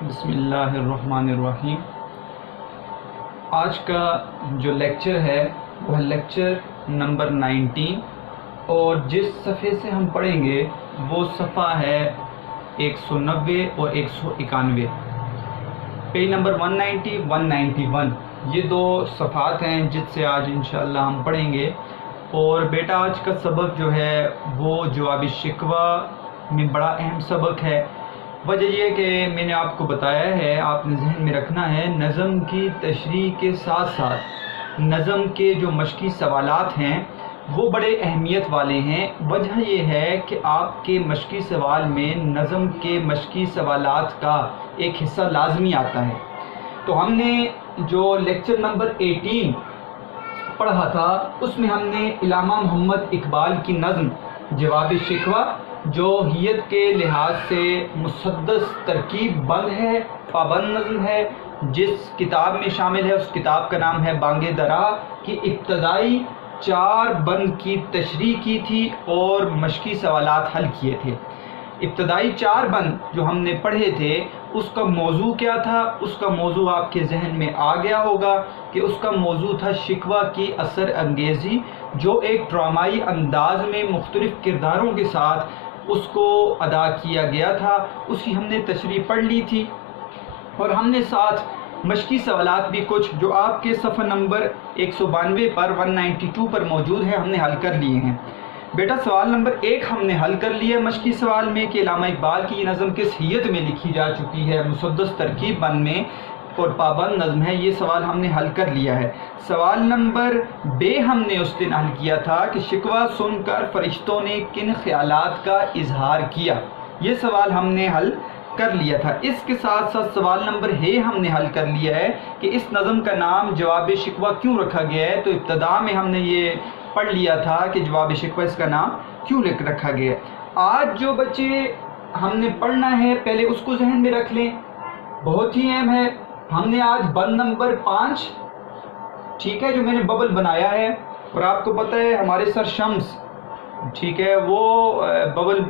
بسم اللہ الرحمن الرحیم۔ آج کا جو لیکچر ہے وہ لیکچر نمبر 19 اور جس صفحے سے ہم پڑھیں گے وہ صفحہ ہے 190 اور 191۔ پیج نمبر 190 191 یہ دو صفحات ہیں جس سے آج انشاءاللہ ہم پڑھیں گے۔ اور بیٹا آج کا سبق جو ہے وہ جواب شکوہ میں بڑا اہم سبق ہے۔ وجہ یہ کہ میں نے آپ کو بتایا ہے، آپ نے ذہن میں رکھنا ہے، نظم کی تشریح کے ساتھ ساتھ نظم کے جو مشقی سوالات ہیں وہ بڑے اہمیت والے ہیں۔ وجہ یہ ہے کہ آپ کے مشقی سوال میں نظم کے مشقی سوالات کا ایک حصہ لازمی آتا ہے۔ تو ہم نے جو لیکچر نمبر 18 پڑھا تھا اس میں ہم نے علامہ محمد اقبال کی نظم جواب شکوہ جو حیت کے لحاظ سے مسدس ترکیب بند ہے، پابند نظم ہے، جس کتاب میں شامل ہے اس کتاب کا نام ہے بانگ درا کی ابتدائی 4 بند کی تشریح کی تھی اور مشقی سوالات حل کیے تھے۔ ابتدائی 4 بند جو ہم نے پڑھے تھے اس کا موضوع کیا تھا؟ اس کا موضوع آپ کے ذہن میں آ گیا ہوگا کہ اس کا موضوع تھا شکوہ کی اثر انگیزی، جو ایک ڈرامائی انداز میں مختلف کرداروں کے ساتھ اس کو ادا کیا گیا تھا۔ اس کی ہم نے تشریح پڑھ لی تھی اور ہم نے ساتھ مشقی سوالات بھی کچھ جو آپ کے صفحہ نمبر 192 پر 192 پر موجود ہے ہم نے حل کر لیے ہیں۔ بیٹا سوال نمبر 1 ہم نے حل کر لیا مشقی سوال میں کہ علامہ اقبال کی یہ نظم کس حیت میں لکھی جا چکی ہے، مسدس ترکیب بند میں اور پابند نظم ہے، یہ سوال ہم نے حل کر لیا ہے۔ سوال نمبر بے ہم نے اس دن حل کیا تھا کہ شکوہ سن کر فرشتوں نے کن خیالات کا اظہار کیا، یہ سوال ہم نے حل کر لیا تھا۔ اس کے ساتھ ساتھ سوال نمبر ہم نے حل کر لیا ہے کہ اس نظم کا نام جواب شکوہ کیوں رکھا گیا ہے۔ تو ابتدا میں ہم نے یہ پڑھ لیا تھا کہ جواب شکوہ اس کا نام کیوں رکھا گیا ہے۔ آج جو بچے ہم نے پڑھنا ہے پہلے اس کو ذہن میں رکھ لیں، بہت ہی اہم ہے۔ ہم نے آج بند نمبر 5 ٹھیک ہے جو میں نے ببل بنایا ہے، اور آپ کو پتہ ہے ہمارے سر شمس ٹھیک ہے وہ ببل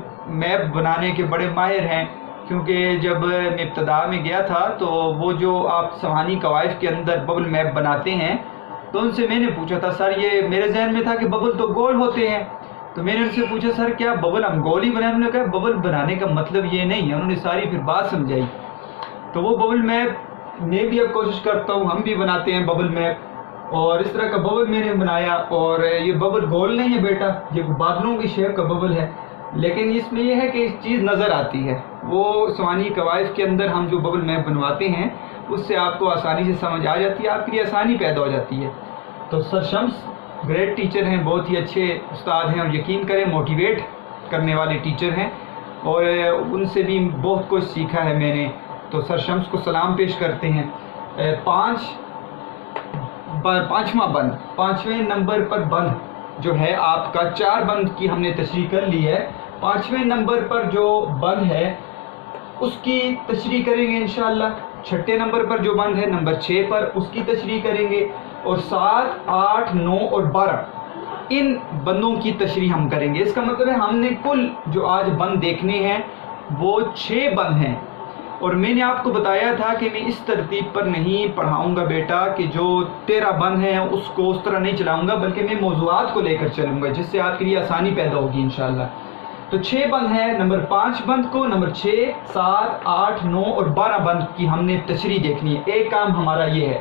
میپ بنانے کے بڑے ماہر ہیں، کیونکہ جب میں ابتدا میں گیا تھا تو وہ جو آپ سوانی قوائف کے اندر ببل میپ بناتے ہیں تو ان سے میں نے پوچھا تھا سر، یہ میرے ذہن میں تھا کہ ببل تو گول ہوتے ہیں، تو میں نے ان سے پوچھا سر کیا ببل ہم گول ہی بنائیں؟ انہوں نے کہا ببل بنانے کا مطلب یہ نہیں ہے۔ انہوں نے ساری پھر بات سمجھائی، تو وہ ببل میپ میں بھی اب کوشش کرتا ہوں، ہم بھی بناتے ہیں ببل میپ، اور اس طرح کا ببل میں نے بنایا۔ اور یہ ببل گول نہیں ہے بیٹا، یہ بادلوں کی شیپ کا ببل ہے، لیکن اس میں یہ ہے کہ اس چیز نظر آتی ہے۔ وہ سوانی قوائف کے اندر ہم جو ببل میپ بنواتے ہیں اس سے آپ کو آسانی سے سمجھ آ جاتی ہے، آپ کے لیے آسانی پیدا ہو جاتی ہے۔ تو سر شمس گریٹ ٹیچر ہیں، بہت ہی اچھے استاد ہیں، اور یقین کریں موٹیویٹ کرنے والے ٹیچر ہیں، اور ان سے بھی بہت کچھ سیکھا ہے میں نے۔ تو سر شمس کو سلام پیش کرتے ہیں۔ 5واں بند، 5ویں نمبر پر بند جو ہے آپ کا 4 بند کی ہم نے تشریح کر لی ہے۔ 5ویں نمبر پر جو بند ہے اس کی تشریح کریں گے انشاءاللہ۔ 6 نمبر پر جو بند ہے نمبر 6 پر اس کی تشریح کریں گے، اور 7 8 9 اور 12 ان بندوں کی تشریح ہم کریں گے۔ اس کا مطلب ہے ہم نے کل جو آج بند دیکھنے ہیں وہ 6 بند ہیں، اور میں نے آپ کو بتایا تھا کہ میں اس ترتیب پر نہیں پڑھاؤں گا بیٹا کہ جو 13 بند ہیں اس کو اس طرح نہیں چلاؤں گا، بلکہ میں موضوعات کو لے کر چلوں گا جس سے آپ کے لیے آسانی پیدا ہوگی انشاءاللہ۔ تو 6 بند ہیں، نمبر 5 بند کو، نمبر 6 7 8 9 اور 12 بند کی ہم نے تشریح دیکھنی ہے۔ ایک کام ہمارا یہ ہے،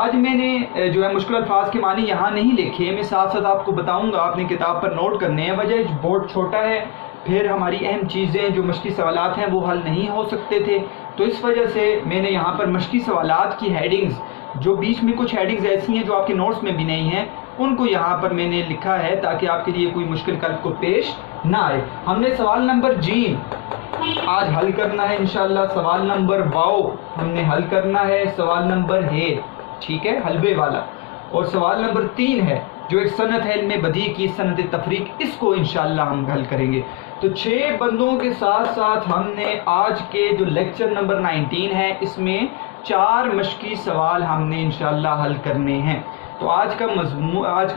آج میں نے جو ہے مشکل الفاظ کے معنی یہاں نہیں لکھے، میں ساتھ ساتھ آپ کو بتاؤں گا، آپ نے کتاب پر نوٹ کرنے ہیں۔ وجہ بورڈ چھوٹا ہے، پھر ہماری اہم چیزیں جو مشقی سوالات ہیں وہ حل نہیں ہو سکتے تھے، تو اس وجہ سے میں نے یہاں پر مشقی سوالات کی ہیڈنگز جو بیچ میں کچھ ہیڈنگز ایسی ہیں جو آپ کے نوٹس میں بھی نہیں ہیں ان کو یہاں پر میں نے لکھا ہے تاکہ آپ کے لیے کوئی مشکل کل کو پیش نہ آئے۔ ہم نے سوال نمبر جیم آج حل کرنا ہے انشاءاللہ، سوال نمبر واؤ ہم نے حل کرنا ہے، سوال نمبر ہے ٹھیک ہے حلبے والا، اور سوال نمبر 3 ہے جو ایک صنعت ہے علم بدیع کی صنعت تفریق، اس کو انشاءاللہ ہم حل کریں گے۔ تو 6 بندوں کے ساتھ ساتھ ہم نے آج کے جو لیکچر نمبر 19 ہے اس میں 4 مشقی سوال ہم نے انشاءاللہ حل کرنے ہیں۔ تو آج کا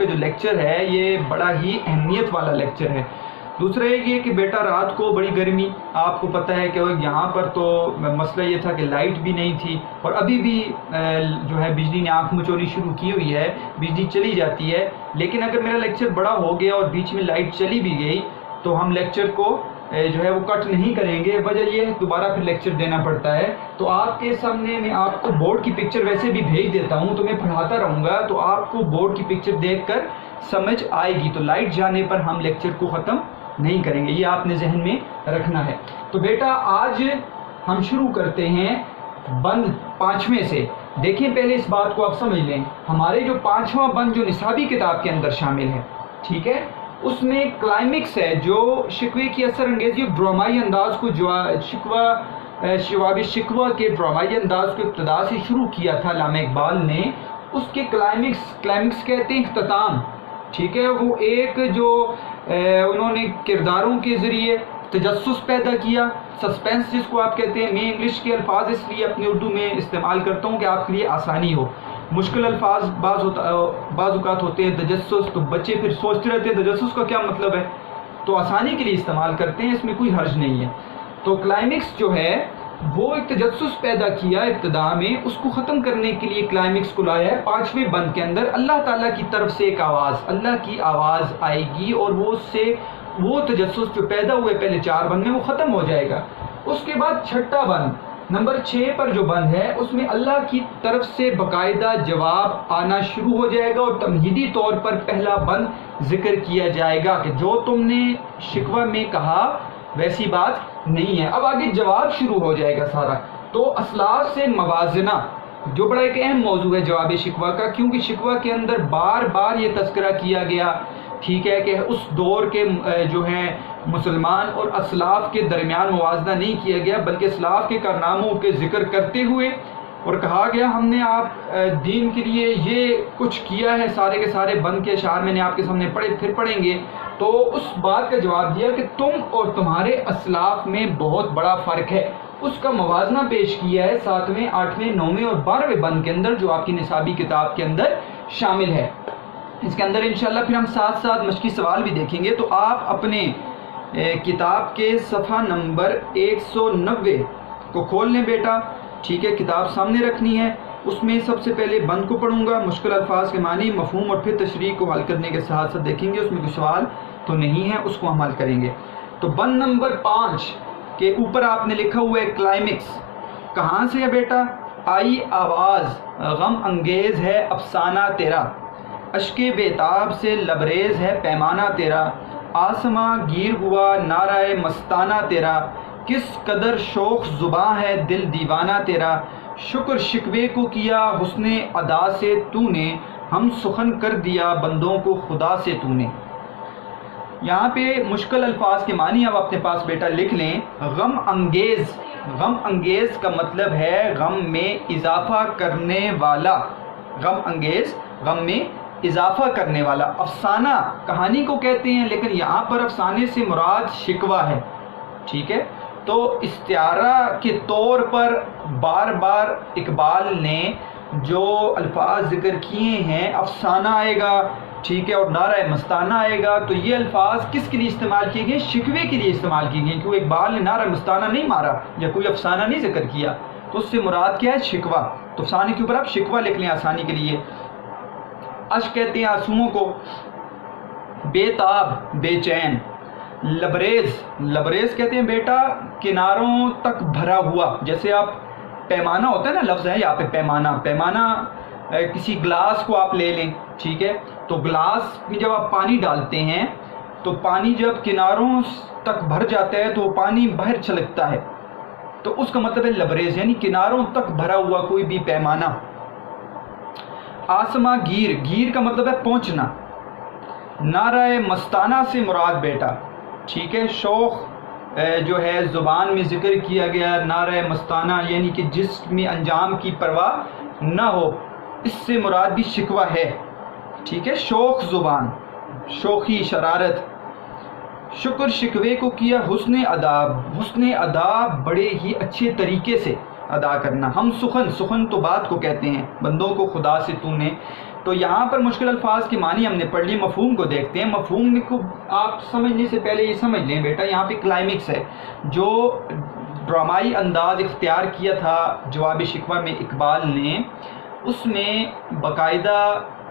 جو لیکچر ہے یہ بڑا ہی اہمیت والا لیکچر ہے۔ دوسرا یہ کہ بیٹا رات کو بڑی گرمی، آپ کو پتہ ہے کہ یہاں پر تو مسئلہ یہ تھا کہ لائٹ بھی نہیں تھی، اور ابھی بھی جو ہے بجلی نے آنکھ مچولی شروع کی ہوئی ہے، بجلی چلی جاتی ہے، لیکن اگر میرا لیکچر بڑا ہو گیا اور بیچ میں لائٹ چلی بھی گئی تو ہم لیکچر کو جو ہے وہ کٹ نہیں کریں گے، وجہ یہ ہے دوبارہ پھر لیکچر دینا پڑتا ہے۔ تو آپ کے سامنے میں آپ کو بورڈ کی پکچر ویسے بھی بھیج دیتا ہوں، تو میں پڑھاتا رہوں گا تو آپ کو بورڈ کی پکچر دیکھ کر سمجھ آئے گی، تو لائٹ جانے پر ہم لیکچر کو ختم نہیں کریں گے، یہ آپ نے ذہن میں رکھنا ہے۔ تو بیٹا آج ہم شروع کرتے ہیں بند 5ویں سے۔ دیکھیں پہلے اس بات کو آپ سمجھ لیں، ہمارے جو 5واں بند جو نصابی کتاب کے اندر شامل ہے، ٹھیک ہے، اس میں کلائمیکس ہے جو شکوے کی اثر انگیزی اور ڈرامائی انداز کو جواب شکوہ کے ڈرامائی انداز کو ابتدا سے شروع کیا تھا علامہ اقبال نے، اس کے کلائمیکس کہتے ہیں اختتام، ٹھیک ہے، وہ ایک جو انہوں نے کرداروں کے ذریعے تجسس پیدا کیا، سسپینس جس کو آپ کہتے ہیں۔ میں انگلش کے الفاظ اس لیے اپنی اردو میں استعمال کرتا ہوں کہ آپ کے لیے آسانی ہو، مشکل الفاظ بعض اوقات ہوتے ہیں، تجسس، تو بچے پھر سوچتے رہتے ہیں تجسس کا کیا مطلب ہے، تو آسانی کے لیے استعمال کرتے ہیں، اس میں کوئی حرج نہیں ہے۔ تو کلائمیکس جو ہے وہ ایک تجسس پیدا کیا ابتدا میں، اس کو ختم کرنے کے لیے کلائمیکس کو لایا ہے 5ویں بند کے اندر۔ اللہ تعالیٰ کی طرف سے ایک آواز، اللہ کی آواز آئے گی اور وہ اس سے وہ تجسس جو پیدا ہوئے پہلے 4 بند میں وہ ختم ہو جائے گا۔ اس کے بعد 6واں بند نمبر 6 پر جو بند ہے اس میں اللہ کی طرف سے باقاعدہ جواب آنا شروع ہو جائے گا، اور تمہیدی طور پر پہلا بند ذکر کیا جائے گا کہ جو تم نے شکوہ میں کہا ویسی بات نہیں ہے۔ اب آگے جواب شروع ہو جائے گا سارا۔ تو اسلاف سے موازنہ جو بڑا ایک اہم موضوع ہے جواب شکوہ کا، کیونکہ شکوہ کے اندر بار بار یہ تذکرہ کیا گیا، ٹھیک ہے، کہ اس دور کے جو ہیں مسلمان اور اسلاف کے درمیان موازنہ نہیں کیا گیا، بلکہ اسلاف کے کارناموں کے ذکر کرتے ہوئے اور کہا گیا ہم نے آپ دین کے لیے یہ کچھ کیا ہے، سارے کے سارے بند کے اشعار میں نے آپ کے سامنے پڑھے، پھر پڑھیں گے۔ تو اس بات کا جواب دیا کہ تم اور تمہارے اسلاف میں بہت بڑا فرق ہے، اس کا موازنہ پیش کیا ہے 7ویں، 8ویں، 9ویں اور 12ویں بند کے اندر جو آپ کی نصابی کتاب کے اندر شامل ہے۔ اس کے اندر انشاءاللہ پھر ہم ساتھ ساتھ مشقی سوال بھی دیکھیں گے۔ تو آپ اپنے کتاب کے صفحہ نمبر 190 کو کھول لیں بیٹا، ٹھیک ہے، کتاب سامنے رکھنی ہے، اس میں سب سے پہلے بند کو پڑھوں گا، مشکل الفاظ کے معنی، مفہوم اور پھر تشریح کو حل کرنے کے ساتھ ساتھ دیکھیں گے، اس میں کوئی سوال تو نہیں ہے، اس کو ہم حل کریں گے۔ تو بند نمبر 5 کے اوپر آپ نے لکھا ہوا ہے کلائمیکس، کہاں سے ہے بیٹا؟ آئی آواز غم انگیز ہے افسانہ تیرا، اشک بےتاب سے لبریز ہے پیمانہ تیرا، آسماں گیر ہوا نعرہ مستانہ تیرا، کس قدر شوخ زباں ہے دل دیوانہ تیرا، شکر شکوے کو کیا حسن ادا سے تو نے، ہم سخن کر دیا بندوں کو خدا سے تو نے۔ یہاں پہ مشکل الفاظ کے معنی اب اپنے پاس بیٹا لکھ لیں۔ غم انگیز، غم انگیز کا مطلب ہے غم میں اضافہ کرنے والا، غم انگیز غم میں اضافہ کرنے والا۔ افسانہ کہانی کو کہتے ہیں، لیکن یہاں پر افسانے سے مراد شکوہ ہے، ٹھیک ہے۔ تو استعارہ کے طور پر بار بار اقبال نے جو الفاظ ذکر کیے ہیں، افسانہ آئے گا، ٹھیک ہے، اور نعرہ مستانہ آئے گا، تو یہ الفاظ کس کے لیے استعمال کیے گئے؟ شکوے کے لیے استعمال کیے گئے، کیونکہ اقبال نے نعرہ مستانہ نہیں مارا یا کوئی افسانہ نہیں ذکر کیا، تو اس سے مراد کیا ہے؟ شکوہ۔ تو افسانے کے اوپر آپ شکوہ لکھ لیں آسانی کے لیے۔ اشک کہتے ہیں آنسوؤں کو، بے تاب بے چین، لبریز، لبریز کہتے ہیں بیٹا کناروں تک بھرا ہوا، جیسے آپ پیمانہ ہوتا ہے نا، لفظ ہے یہاں پہ پیمانہ، پیمانہ کسی گلاس کو آپ لے لیں، ٹھیک ہے، تو گلاس میں جب آپ پانی ڈالتے ہیں تو پانی جب کناروں تک بھر جاتا ہے تو وہ پانی باہر چھلکتا ہے، تو اس کا مطلب ہے لبریز، یعنی کناروں تک بھرا ہوا کوئی بھی پیمانہ۔ آسماں گیر، گیر کا مطلب ہے پہنچنا۔ نعرہ مستانہ سے مراد بیٹا، ٹھیک ہے، شوخ جو ہے زبان میں ذکر کیا گیا، نعرہ مستانہ یعنی کہ جس میں انجام کی پرواہ نہ ہو، اس سے مراد بھی شکوہ ہے، ٹھیک ہے، شوخ زبان، شوخی، شرارت۔ شکر شکوے کو کیا حسن ادا، حسن ادا بڑے ہی اچھے طریقے سے ادا کرنا۔ ہم سخن، سخن تو بات کو کہتے ہیں، بندوں کو خدا سے تو نے، تو یہاں پر مشکل الفاظ کی معنی ہم نے پڑھ لی، مفہوم کو دیکھتے ہیں۔ مفہوم کو آپ سمجھنے سے پہلے یہ سمجھ لیں بیٹا، یہاں پہ کلائمیکس ہے جو ڈرامائی انداز اختیار کیا تھا جواب شکوہ میں اقبال نے، اس میں باقاعدہ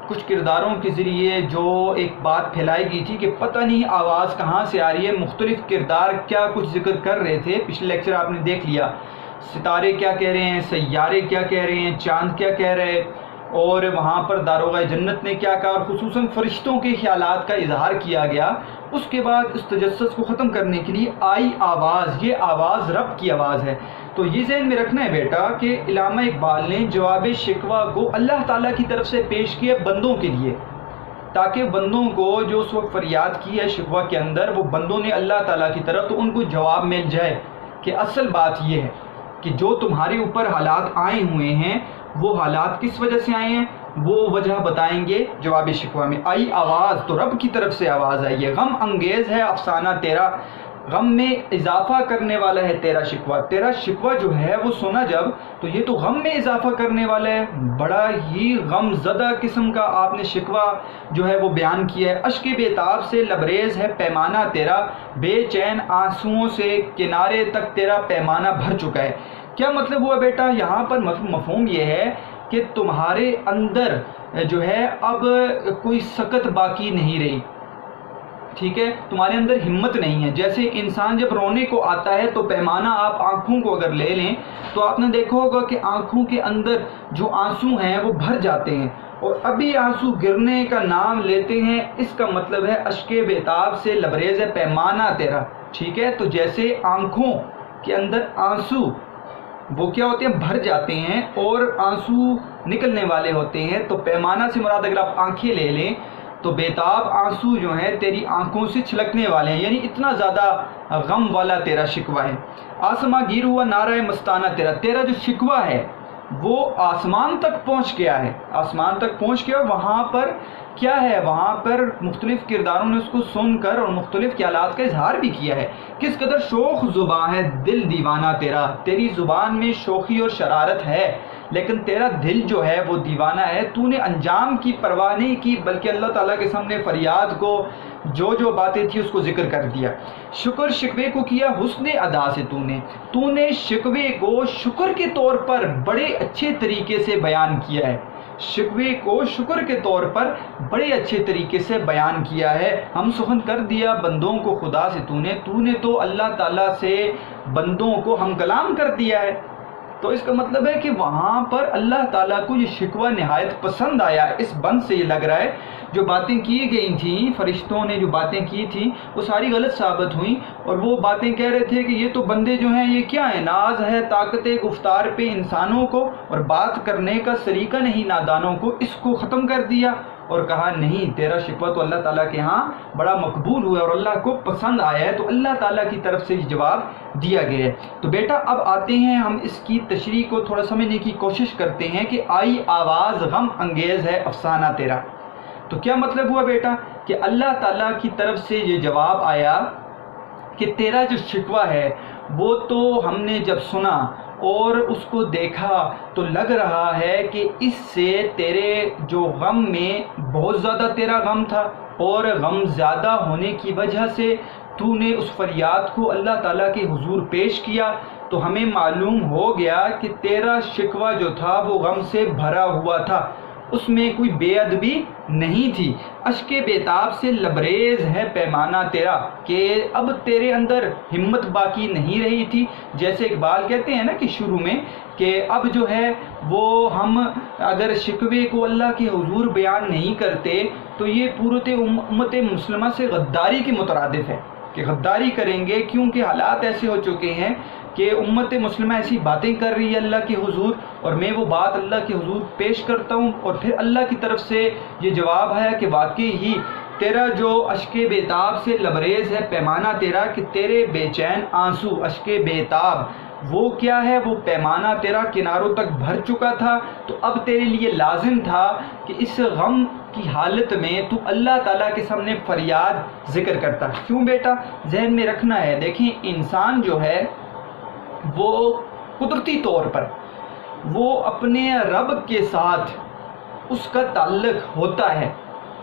کچھ کرداروں کے ذریعے جو ایک بات پھیلائی گئی تھی کہ پتہ نہیں آواز کہاں سے آ رہی ہے، مختلف کردار کیا کچھ ذکر کر رہے تھے۔ پچھلے لیکچر آپ نے دیکھ لیا، ستارے کیا کہہ رہے ہیں، سیارے کیا کہہ رہے ہیں، چاند کیا کہہ رہے، اور وہاں پر داروغہ جنت نے کیا کہا، اور خصوصاً فرشتوں کے خیالات کا اظہار کیا گیا۔ اس کے بعد اس تجسس کو ختم کرنے کے لیے آئی آواز، یہ آواز رب کی آواز ہے۔ تو یہ ذہن میں رکھنا ہے بیٹا کہ علامہ اقبال نے جواب شکوہ کو اللہ تعالیٰ کی طرف سے پیش کیا بندوں کے لیے، تاکہ بندوں کو جو اس وقت فریاد کی ہے شکوہ کے اندر، وہ بندوں نے اللہ تعالیٰ کی طرف، تو ان کو جواب مل جائے کہ اصل بات یہ ہے کہ جو تمہارے اوپر حالات آئے ہوئے ہیں وہ حالات کس وجہ سے آئے ہیں، وہ وجہ بتائیں گے جواب شکوہ میں۔ آئی آواز، تو رب کی طرف سے آواز آئی ہے۔ غم انگیز ہے افسانہ تیرا، غم میں اضافہ کرنے والا ہے تیرا شکوہ۔ تیرا شکوہ جو ہے وہ سنا جب، تو یہ تو غم میں اضافہ کرنے والا ہے، بڑا ہی غم زدہ قسم کا آپ نے شکوہ جو ہے وہ بیان کیا ہے۔ اشک بیتاب سے لبریز ہے پیمانہ تیرا، بے چین آنسوؤں سے کنارے تک تیرا پیمانہ بھر چکا ہے۔ کیا مطلب ہوا بیٹا؟ یہاں پر مفہوم یہ ہے کہ تمہارے اندر جو ہے اب کوئی سکت باقی نہیں رہی، ٹھیک ہے، تمہارے اندر ہمت نہیں ہے۔ جیسے انسان جب رونے کو آتا ہے تو پیمانہ آپ آنکھوں کو اگر لے لیں تو آپ نے دیکھا ہوگا کہ آنکھوں کے اندر جو آنسو ہیں وہ بھر جاتے ہیں، اور ابھی آنسو گرنے کا نام لیتے ہیں، اس کا مطلب ہے اشک بیتاب سے لبریز ہے پیمانہ تیرا، ٹھیک ہے۔ تو جیسے آنکھوں کے اندر آنسو وہ کیا ہوتے ہیں، بھر جاتے ہیں اور آنسو نکلنے والے ہوتے ہیں، تو پیمانہ سے مراد اگر آپ آنکھیں لے لیں تو بیتاب آنسو جو ہیں تیری آنکھوں سے چھلکنے والے ہیں، یعنی اتنا زیادہ غم والا تیرا شکوہ ہے۔ آسماں گیر ہوا نعرہ مستانہ تیرا، تیرا جو شکوہ ہے وہ آسمان تک پہنچ گیا ہے، آسمان تک پہنچ گیا، اور وہاں پر کیا ہے، وہاں پر مختلف کرداروں نے اس کو سن کر اور مختلف خیالات کا اظہار بھی کیا ہے۔ کس قدر شوخ زباں ہے دل دیوانہ تیرا، تیری زبان میں شوخی اور شرارت ہے لیکن تیرا دل جو ہے وہ دیوانہ ہے۔ تو نے انجام کی پرواہ نہیں کی بلکہ اللہ تعالیٰ کے سامنے فریاد کو، جو جو باتیں تھی اس کو ذکر کر دیا۔ شکر شکوے کو کیا حسن ادا سے، تو نے شکوے کو شکر کے طور پر بڑے اچھے طریقے سے بیان کیا ہے، شکوے کو شکر کے طور پر بڑے اچھے طریقے سے بیان کیا ہے۔ ہم سخن کر دیا بندوں کو خدا سے، تو نے تو اللہ تعالیٰ سے بندوں کو ہم کلام کر دیا ہے۔ تو اس کا مطلب ہے کہ وہاں پر اللہ تعالیٰ کو یہ شکوہ نہایت پسند آیا۔ اس بند سے یہ لگ رہا ہے جو باتیں کی گئی تھیں، فرشتوں نے جو باتیں کی تھیں وہ ساری غلط ثابت ہوئیں، اور وہ باتیں کہہ رہے تھے کہ یہ تو بندے جو ہیں یہ کیا ہیں، ناز ہے طاقت گفتار پہ انسانوں کو اور بات کرنے کا سلیقہ نہیں نادانوں کو، اس کو ختم کر دیا اور کہا نہیں، تیرا شکوہ تو اللہ تعالیٰ کے ہاں بڑا مقبول ہوا اور اللہ کو پسند آیا ہے، تو اللہ تعالیٰ کی طرف سے یہ جواب دیا گیا ہے۔ تو بیٹا اب آتے ہیں ہم اس کی تشریح کو تھوڑا سمجھنے کی کوشش کرتے ہیں کہ آئی آواز غم انگیز ہے افسانہ تیرا۔ تو کیا مطلب ہوا بیٹا کہ اللہ تعالیٰ کی طرف سے یہ جواب آیا کہ تیرا جو شکوہ ہے وہ تو ہم نے جب سنا اور اس کو دیکھا تو لگ رہا ہے کہ اس سے تیرے جو غم میں بہت زیادہ تیرا غم تھا، اور غم زیادہ ہونے کی وجہ سے تو نے اس فریاد کو اللہ تعالیٰ کے حضور پیش کیا، تو ہمیں معلوم ہو گیا کہ تیرا شکوہ جو تھا وہ غم سے بھرا ہوا تھا، اس میں کوئی بے ادبی نہیں تھی۔ اشک بیتاب سے لبریز ہے پیمانہ تیرا، کہ اب تیرے اندر ہمت باقی نہیں رہی تھی، جیسے اقبال کہتے ہیں نا کہ شروع میں کہ اب جو ہے وہ ہم اگر شکوے کو اللہ کے حضور بیان نہیں کرتے تو یہ پورت امت مسلمہ سے غداری کے مترادف ہے کہ غداری کریں گے، کیونکہ حالات ایسے ہو چکے ہیں کہ امت مسلمہ ایسی باتیں کر رہی ہے اللہ کے حضور، اور میں وہ بات اللہ کے حضور پیش کرتا ہوں، اور پھر اللہ کی طرف سے یہ جواب ہے کہ واقعی ہی تیرا جو اشک بیتاب سے لبریز ہے پیمانہ تیرا، کہ تیرے بے چین آنسو، اشک بیتاب وہ کیا ہے، وہ پیمانہ تیرا کناروں تک بھر چکا تھا، تو اب تیرے لیے لازم تھا کہ اس غم کی حالت میں تو اللہ تعالیٰ کے سامنے فریاد ذکر کرتا۔ کیوں بیٹا؟ ذہن میں رکھنا ہے، دیکھیں انسان جو ہے وہ قدرتی طور پر وہ اپنے رب کے ساتھ اس کا تعلق ہوتا ہے۔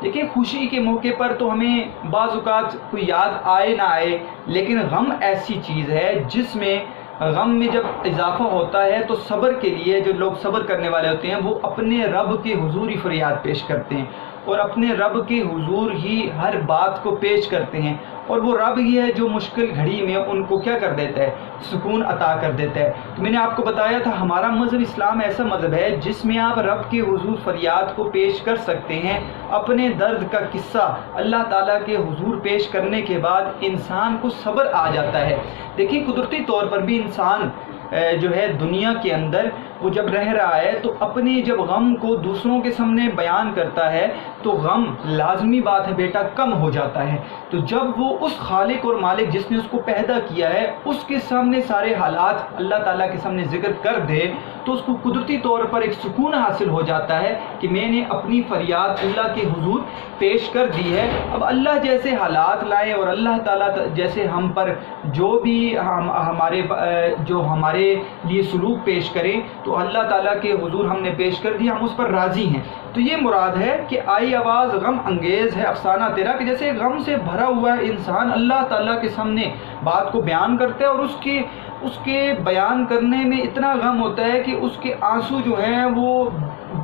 دیکھیں خوشی کے موقع پر تو ہمیں بعض اوقات کوئی یاد آئے نہ آئے، لیکن غم ایسی چیز ہے جس میں غم میں جب اضافہ ہوتا ہے تو صبر کے لیے جو لوگ صبر کرنے والے ہوتے ہیں وہ اپنے رب کے حضور ہی فریاد پیش کرتے ہیں، اور اپنے رب کے حضور ہی ہر بات کو پیش کرتے ہیں، اور وہ رب ہی ہے جو مشکل گھڑی میں ان کو کیا کر دیتا ہے، سکون عطا کر دیتا ہے۔ تو میں نے آپ کو بتایا تھا ہمارا مذہب اسلام ایسا مذہب ہے جس میں آپ رب کے حضور فریاد کو پیش کر سکتے ہیں، اپنے درد کا قصہ اللہ تعالیٰ کے حضور پیش کرنے کے بعد انسان کو صبر آ جاتا ہے۔ دیکھیں قدرتی طور پر بھی انسان جو ہے دنیا کے اندر وہ جب رہ رہا ہے تو اپنے جب غم کو دوسروں کے سامنے بیان کرتا ہے تو غم لازمی بات ہے بیٹا کم ہو جاتا ہے۔ تو جب وہ اس خالق اور مالک جس نے اس کو پیدا کیا ہے اس کے سامنے سارے حالات اللہ تعالیٰ کے سامنے ذکر کر دے تو اس کو قدرتی طور پر ایک سکون حاصل ہو جاتا ہے کہ میں نے اپنی فریاد اللہ کے حضور پیش کر دی ہے۔ اب اللہ جیسے حالات لائے اور اللہ تعالیٰ جیسے ہم پر جو بھی ہمارے لیے سلوک پیش کریں تو اللہ تعالیٰ کے حضور ہم نے پیش کر دیا، ہم اس پر راضی ہیں۔ تو یہ مراد ہے کہ آئی آواز غم انگیز ہے افسانہ تیرا، کہ جیسے غم سے بھرا ہوا ہے انسان اللہ تعالیٰ کے سامنے بات کو بیان کرتا ہے اور اس کے بیان کرنے میں اتنا غم ہوتا ہے کہ اس کے آنسو جو ہیں وہ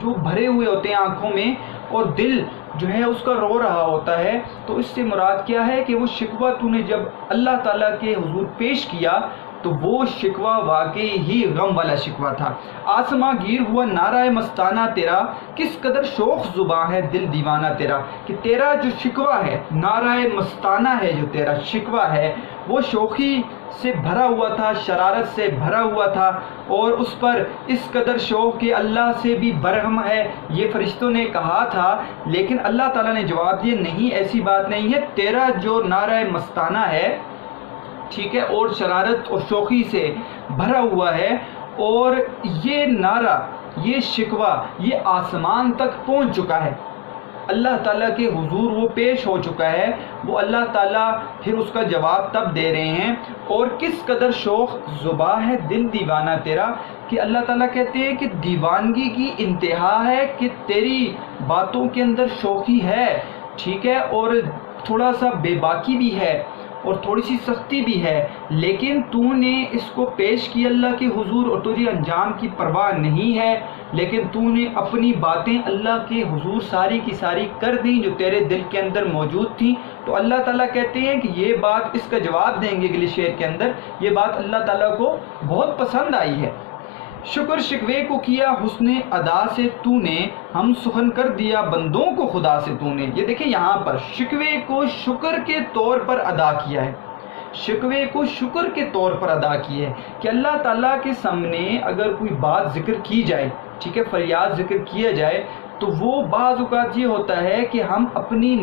جو بھرے ہوئے ہوتے ہیں آنکھوں میں، اور دل جو ہے اس کا رو رہا ہوتا ہے۔ تو اس سے مراد کیا ہے کہ وہ شکوہ تو نے جب اللہ تعالیٰ کے حضور پیش کیا تو وہ شکوہ واقعی ہی غم والا شکوہ تھا۔ آسماں گیر ہوا نعرہ مستانہ تیرا، کس قدر شوخ زباں ہے دل دیوانہ تیرا، کہ تیرا جو شکوہ ہے نعرہ مستانہ ہے، جو تیرا شکوہ ہے وہ شوخی سے بھرا ہوا تھا، شرارت سے بھرا ہوا تھا، اور اس پر اس قدر شوق کہ اللہ سے بھی برہم ہے، یہ فرشتوں نے کہا تھا، لیکن اللہ تعالیٰ نے جواب دیا نہیں ایسی بات نہیں ہے، تیرا جو نعرہ مستانہ ہے ٹھیک ہے اور شرارت اور شوخی سے بھرا ہوا ہے، اور یہ نعرہ یہ شکوہ یہ آسمان تک پہنچ چکا ہے، اللہ تعالیٰ کے حضور وہ پیش ہو چکا ہے، وہ اللہ تعالیٰ پھر اس کا جواب تب دے رہے ہیں۔ اور کس قدر شوخ زباں ہے دل دیوانہ تیرا، کہ اللہ تعالیٰ کہتے ہیں کہ دیوانگی کی انتہا ہے کہ تیری باتوں کے اندر شوخی ہے، ٹھیک ہے، اور تھوڑا سا بے باکی بھی ہے اور تھوڑی سی سختی بھی ہے، لیکن تو نے اس کو پیش کیا اللہ کے حضور اور تجھے انجام کی پرواہ نہیں ہے، لیکن تو نے اپنی باتیں اللہ کے حضور ساری کی ساری کر دیں جو تیرے دل کے اندر موجود تھیں۔ تو اللہ تعالیٰ کہتے ہیں کہ یہ بات اس کا جواب دیں گے اگلے شعر کے اندر، یہ بات اللہ تعالیٰ کو بہت پسند آئی ہے۔ شکر شکوے کو کیا حسن ادا سے تو نے، ہم سخن کر دیا بندوں کو خدا سے تو نے۔ یہ دیکھیں یہاں پر شکوے کو شکر کے طور پر ادا کیا ہے، شکوے کو شکر کے طور پر ادا کیا ہے کہ اللہ تعالیٰ کے سامنے اگر کوئی بات ذکر کی جائے، ٹھیک ہے، فریاد ذکر کیا جائے تو وہ بعض اوقات یہ ہوتا ہے کہ ہم اپنی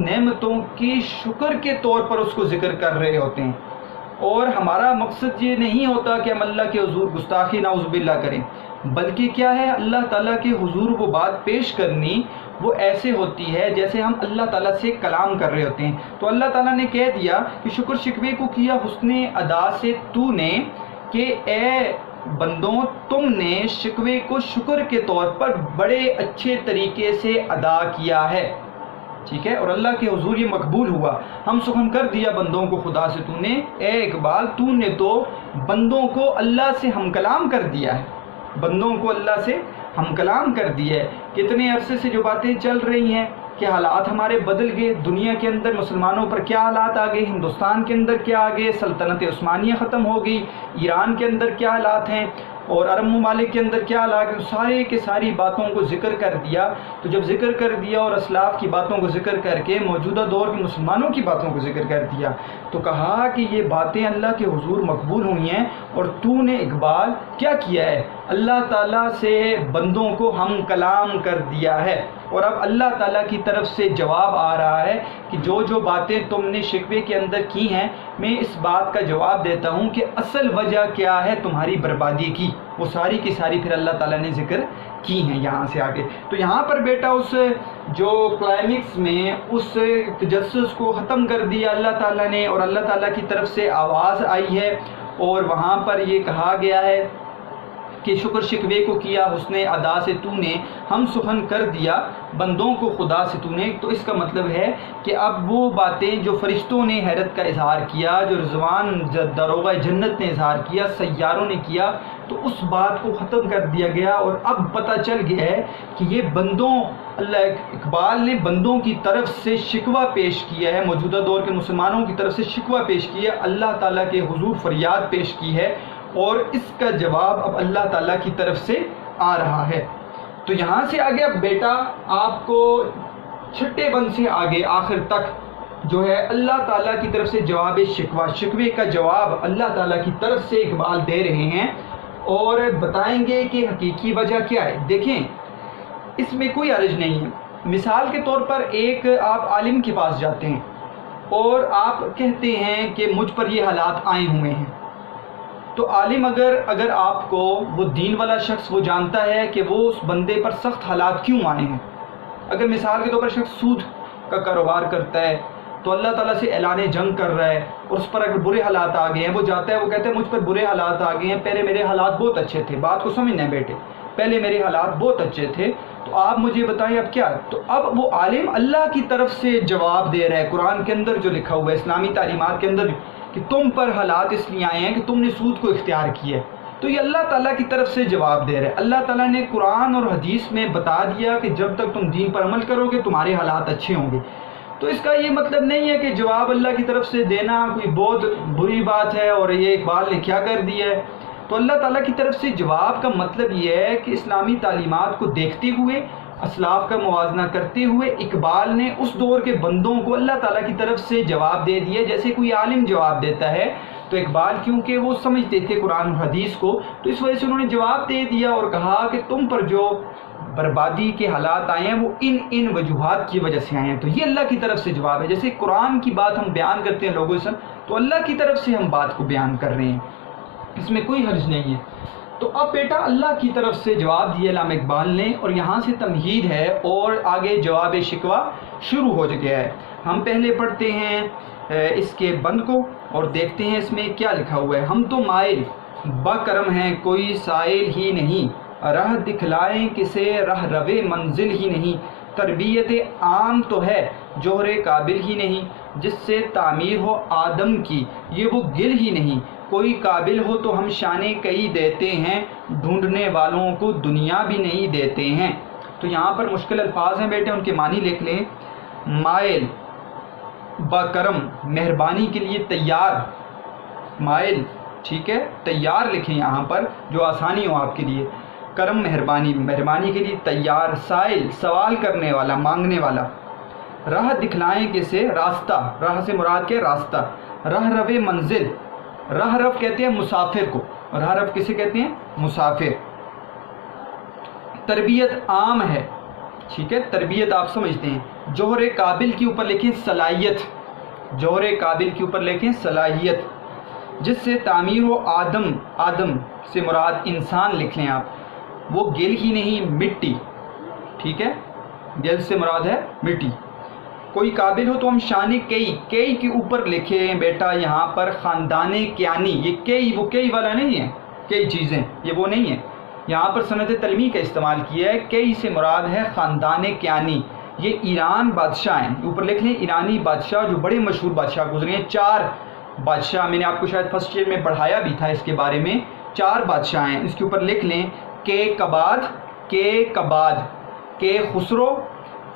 نعمتوں کے شکر کے طور پر اس کو ذکر کر رہے ہوتے ہیں، اور ہمارا مقصد یہ نہیں ہوتا کہ ہم اللہ کے حضور گستاخی نعوذ باللہ کریں، بلکہ کیا ہے اللہ تعالیٰ کے حضور وہ بات پیش کرنی وہ ایسے ہوتی ہے جیسے ہم اللہ تعالیٰ سے کلام کر رہے ہوتے ہیں۔ تو اللہ تعالیٰ نے کہہ دیا کہ شکر شکوے کو کیا حسن ادا سے تو نے، کہ اے بندوں تم نے شکوے کو شکر کے طور پر بڑے اچھے طریقے سے ادا کیا ہے، ٹھیک ہے، اور اللہ کے حضور یہ مقبول ہوا۔ ہم سخن کر دیا بندوں کو خدا سے تو نے، اے اقبال تو نے تو بندوں کو اللہ سے ہم کلام کر دیا ہے، بندوں کو اللہ سے ہم کلام کر دیا ہے۔ کتنے عرصے سے جو باتیں چل رہی ہیں کہ حالات ہمارے بدل گئے، دنیا کے اندر مسلمانوں پر کیا حالات آ گئے، ہندوستان کے اندر کیا آ گئے، سلطنت عثمانیہ ختم ہو گئی، ایران کے اندر کیا حالات ہیں، اور عرب ممالک کے اندر کیا حالات ہیں، سارے کے ساری باتوں کو ذکر کر دیا۔ تو جب ذکر کر دیا اور اسلاف کی باتوں کو ذکر کر کے موجودہ دور کے مسلمانوں کی باتوں کو ذکر کر دیا تو کہا کہ یہ باتیں اللہ کے حضور مقبول ہوئی ہیں، اور تو نے اقبال کیا کیا ہے، اللہ تعالیٰ سے بندوں کو ہم کلام کر دیا ہے، اور اب اللہ تعالیٰ کی طرف سے جواب آ رہا ہے کہ جو جو باتیں تم نے شکوے کے اندر کی ہیں میں اس بات کا جواب دیتا ہوں کہ اصل وجہ کیا ہے تمہاری بربادی کی، وہ ساری کی ساری پھر اللہ تعالیٰ نے ذکر کی ہیں یہاں سے آگے۔ تو یہاں پر بیٹا اس جو کلائمیکس میں اس تجسس کو ختم کر دیا اللہ تعالیٰ نے، اور اللہ تعالیٰ کی طرف سے آواز آئی ہے، اور وہاں پر یہ کہا گیا ہے کہ شکر شکوے کو کیا حسن ادا سے تو نے، ہم سخن کر دیا بندوں کو خدا سے تو نے۔ تو اس کا مطلب ہے کہ اب وہ باتیں جو فرشتوں نے حیرت کا اظہار کیا، جو رضوان داروغہ جنت نے اظہار کیا، سیاروں نے کیا، تو اس بات کو ختم کر دیا گیا، اور اب پتہ چل گیا ہے کہ یہ بندوں، اللہ اقبال نے بندوں کی طرف سے شکوہ پیش کیا ہے، موجودہ دور کے مسلمانوں کی طرف سے شکوہ پیش کیا ہے، اللہ تعالیٰ کے حضور فریاد پیش کی ہے، اور اس کا جواب اب اللہ تعالیٰ کی طرف سے آ رہا ہے۔ تو یہاں سے آگے اب بیٹا آپ کو چھٹے بند سے آگے آخر تک جو ہے اللہ تعالیٰ کی طرف سے جواب شکوہ، شکوے کا جواب اللہ تعالیٰ کی طرف سے اقبال دے رہے ہیں، اور بتائیں گے کہ حقیقی وجہ کیا ہے۔ دیکھیں اس میں کوئی حرج نہیں ہے۔ مثال کے طور پر ایک آپ عالم کے پاس جاتے ہیں اور آپ کہتے ہیں کہ مجھ پر یہ حالات آئے ہوئے ہیں، تو عالم اگر آپ کو، وہ دین والا شخص، وہ جانتا ہے کہ وہ اس بندے پر سخت حالات کیوں آئے ہیں۔ اگر مثال کے طور پر شخص سود کا کاروبار کرتا ہے تو اللہ تعالیٰ سے اعلان جنگ کر رہا ہے، اور اس پر اگر برے حالات آ گئے ہیں، وہ جاتا ہے، وہ کہتا ہے مجھ پر برے حالات آ گئے ہیں، پہلے میرے حالات بہت اچھے تھے۔ بات کو سمجھنا ہے بیٹے، پہلے میرے حالات بہت اچھے تھے، تو آپ مجھے بتائیں اب کیا۔ تو اب وہ عالم اللہ کی طرف سے جواب دے رہا ہے، قرآن کے اندر جو لکھا ہوا ہے، اسلامی تعلیمات کے اندر، کہ تم پر حالات اس لیے آئے ہیں کہ تم نے سود کو اختیار کیا ہے۔ تو یہ اللہ تعالیٰ کی طرف سے جواب دے رہا ہے۔ اللہ تعالیٰ نے قرآن اور حدیث میں بتا دیا کہ جب تک تم دین پر عمل کرو گے تمہارے حالات اچھے ہوں گے۔ تو اس کا یہ مطلب نہیں ہے کہ جواب اللہ کی طرف سے دینا کوئی بہت بری بات ہے اور یہ اقبال نے کیا کر دیا ہے۔ تو اللہ تعالیٰ کی طرف سے جواب کا مطلب یہ ہے کہ اسلامی تعلیمات کو دیکھتے ہوئے، اسلاف کا موازنہ کرتے ہوئے، اقبال نے اس دور کے بندوں کو اللہ تعالیٰ کی طرف سے جواب دے دیا، جیسے کوئی عالم جواب دیتا ہے۔ تو اقبال کیونکہ وہ سمجھتے تھے قرآن و حدیث کو، تو اس وجہ سے انہوں نے جواب دے دیا اور کہا کہ تم پر جو بربادی کے حالات آئے ہیں وہ ان وجوہات کی وجہ سے آئے ہیں۔ تو یہ اللہ کی طرف سے جواب ہے۔ جیسے قرآن کی بات ہم بیان کرتے ہیں لوگوں سے، تو اللہ کی طرف سے ہم بات کو بیان کر رہے ہیں، اس میں کوئی حرج نہیں ہے۔ تو اب بیٹا اللہ کی طرف سے جواب دیا علامہ اقبال نے، اور یہاں سے تمہید ہے اور آگے جواب شکوہ شروع ہو گیا ہے۔ ہم پہلے پڑھتے ہیں اس کے بند کو اور دیکھتے ہیں اس میں کیا لکھا ہوا ہے۔ ہم تو مائل بکرم ہیں کوئی سائل ہی نہیں، راہ دکھلائیں کسے رہ روے منزل ہی نہیں، تربیت عام تو ہے جوہر قابل ہی نہیں، جس سے تعمیر ہو آدم کی یہ وہ گل ہی نہیں، کوئی قابل ہو تو ہم شانے کئی دیتے ہیں، ڈھونڈنے والوں کو دنیا بھی نہیں دیتے ہیں۔ تو یہاں پر مشکل الفاظ ہیں بیٹے، ان کے معنی لکھ لیں۔ مائل بکرم، مہربانی کے لیے تیار، مائل ٹھیک ہے، تیار لکھیں یہاں پر جو آسانی ہو آپ کے لیے، کرم مہربانی، مہربانی کے لیے تیار، سائل سوال کرنے والا، مانگنے والا، راہ دکھلائیں کسے، راستہ، راہ سے مراد کیا، راستہ، راہ رو منزل، راہ رف کہتے ہیں مسافر کو، راہ رف کسے کہتے ہیں، مسافر۔ تربیت عام ہے، ٹھیک ہے، تربیت آپ سمجھتے ہیں۔ جوہر قابل کے اوپر لکھیں صلاحیت، جوہر قابل کے اوپر لکھیں صلاحیت، جس سے تعمیر ہو آدم، آدم سے مراد انسان لکھ لیں آپ، وہ گل ہی نہیں مٹی، ٹھیک ہے، گل سے مراد ہے مٹی، کوئی قابل ہو تو ہم شان کئی، کئی کے اوپر لکھیں بیٹا یہاں پر خاندان کیانی، یہ کئی وہ کئی والا نہیں ہے، کئی چیزیں یہ وہ نہیں ہے، یہاں پر سند تلمی کا استعمال کیا ہے، کئی سے مراد ہے خاندان کیانی، یہ ایران بادشاہ ہیں، اوپر لکھ لیں ایرانی بادشاہ جو بڑے مشہور بادشاہ گزرے ہیں، 4 بادشاہ، میں نے آپ کو شاید فرسٹ ایئر میں پڑھایا بھی تھا اس کے بارے میں، 4 بادشاہ ہیں، اس کے اوپر لکھ لیں کے کباد، کے خسرو،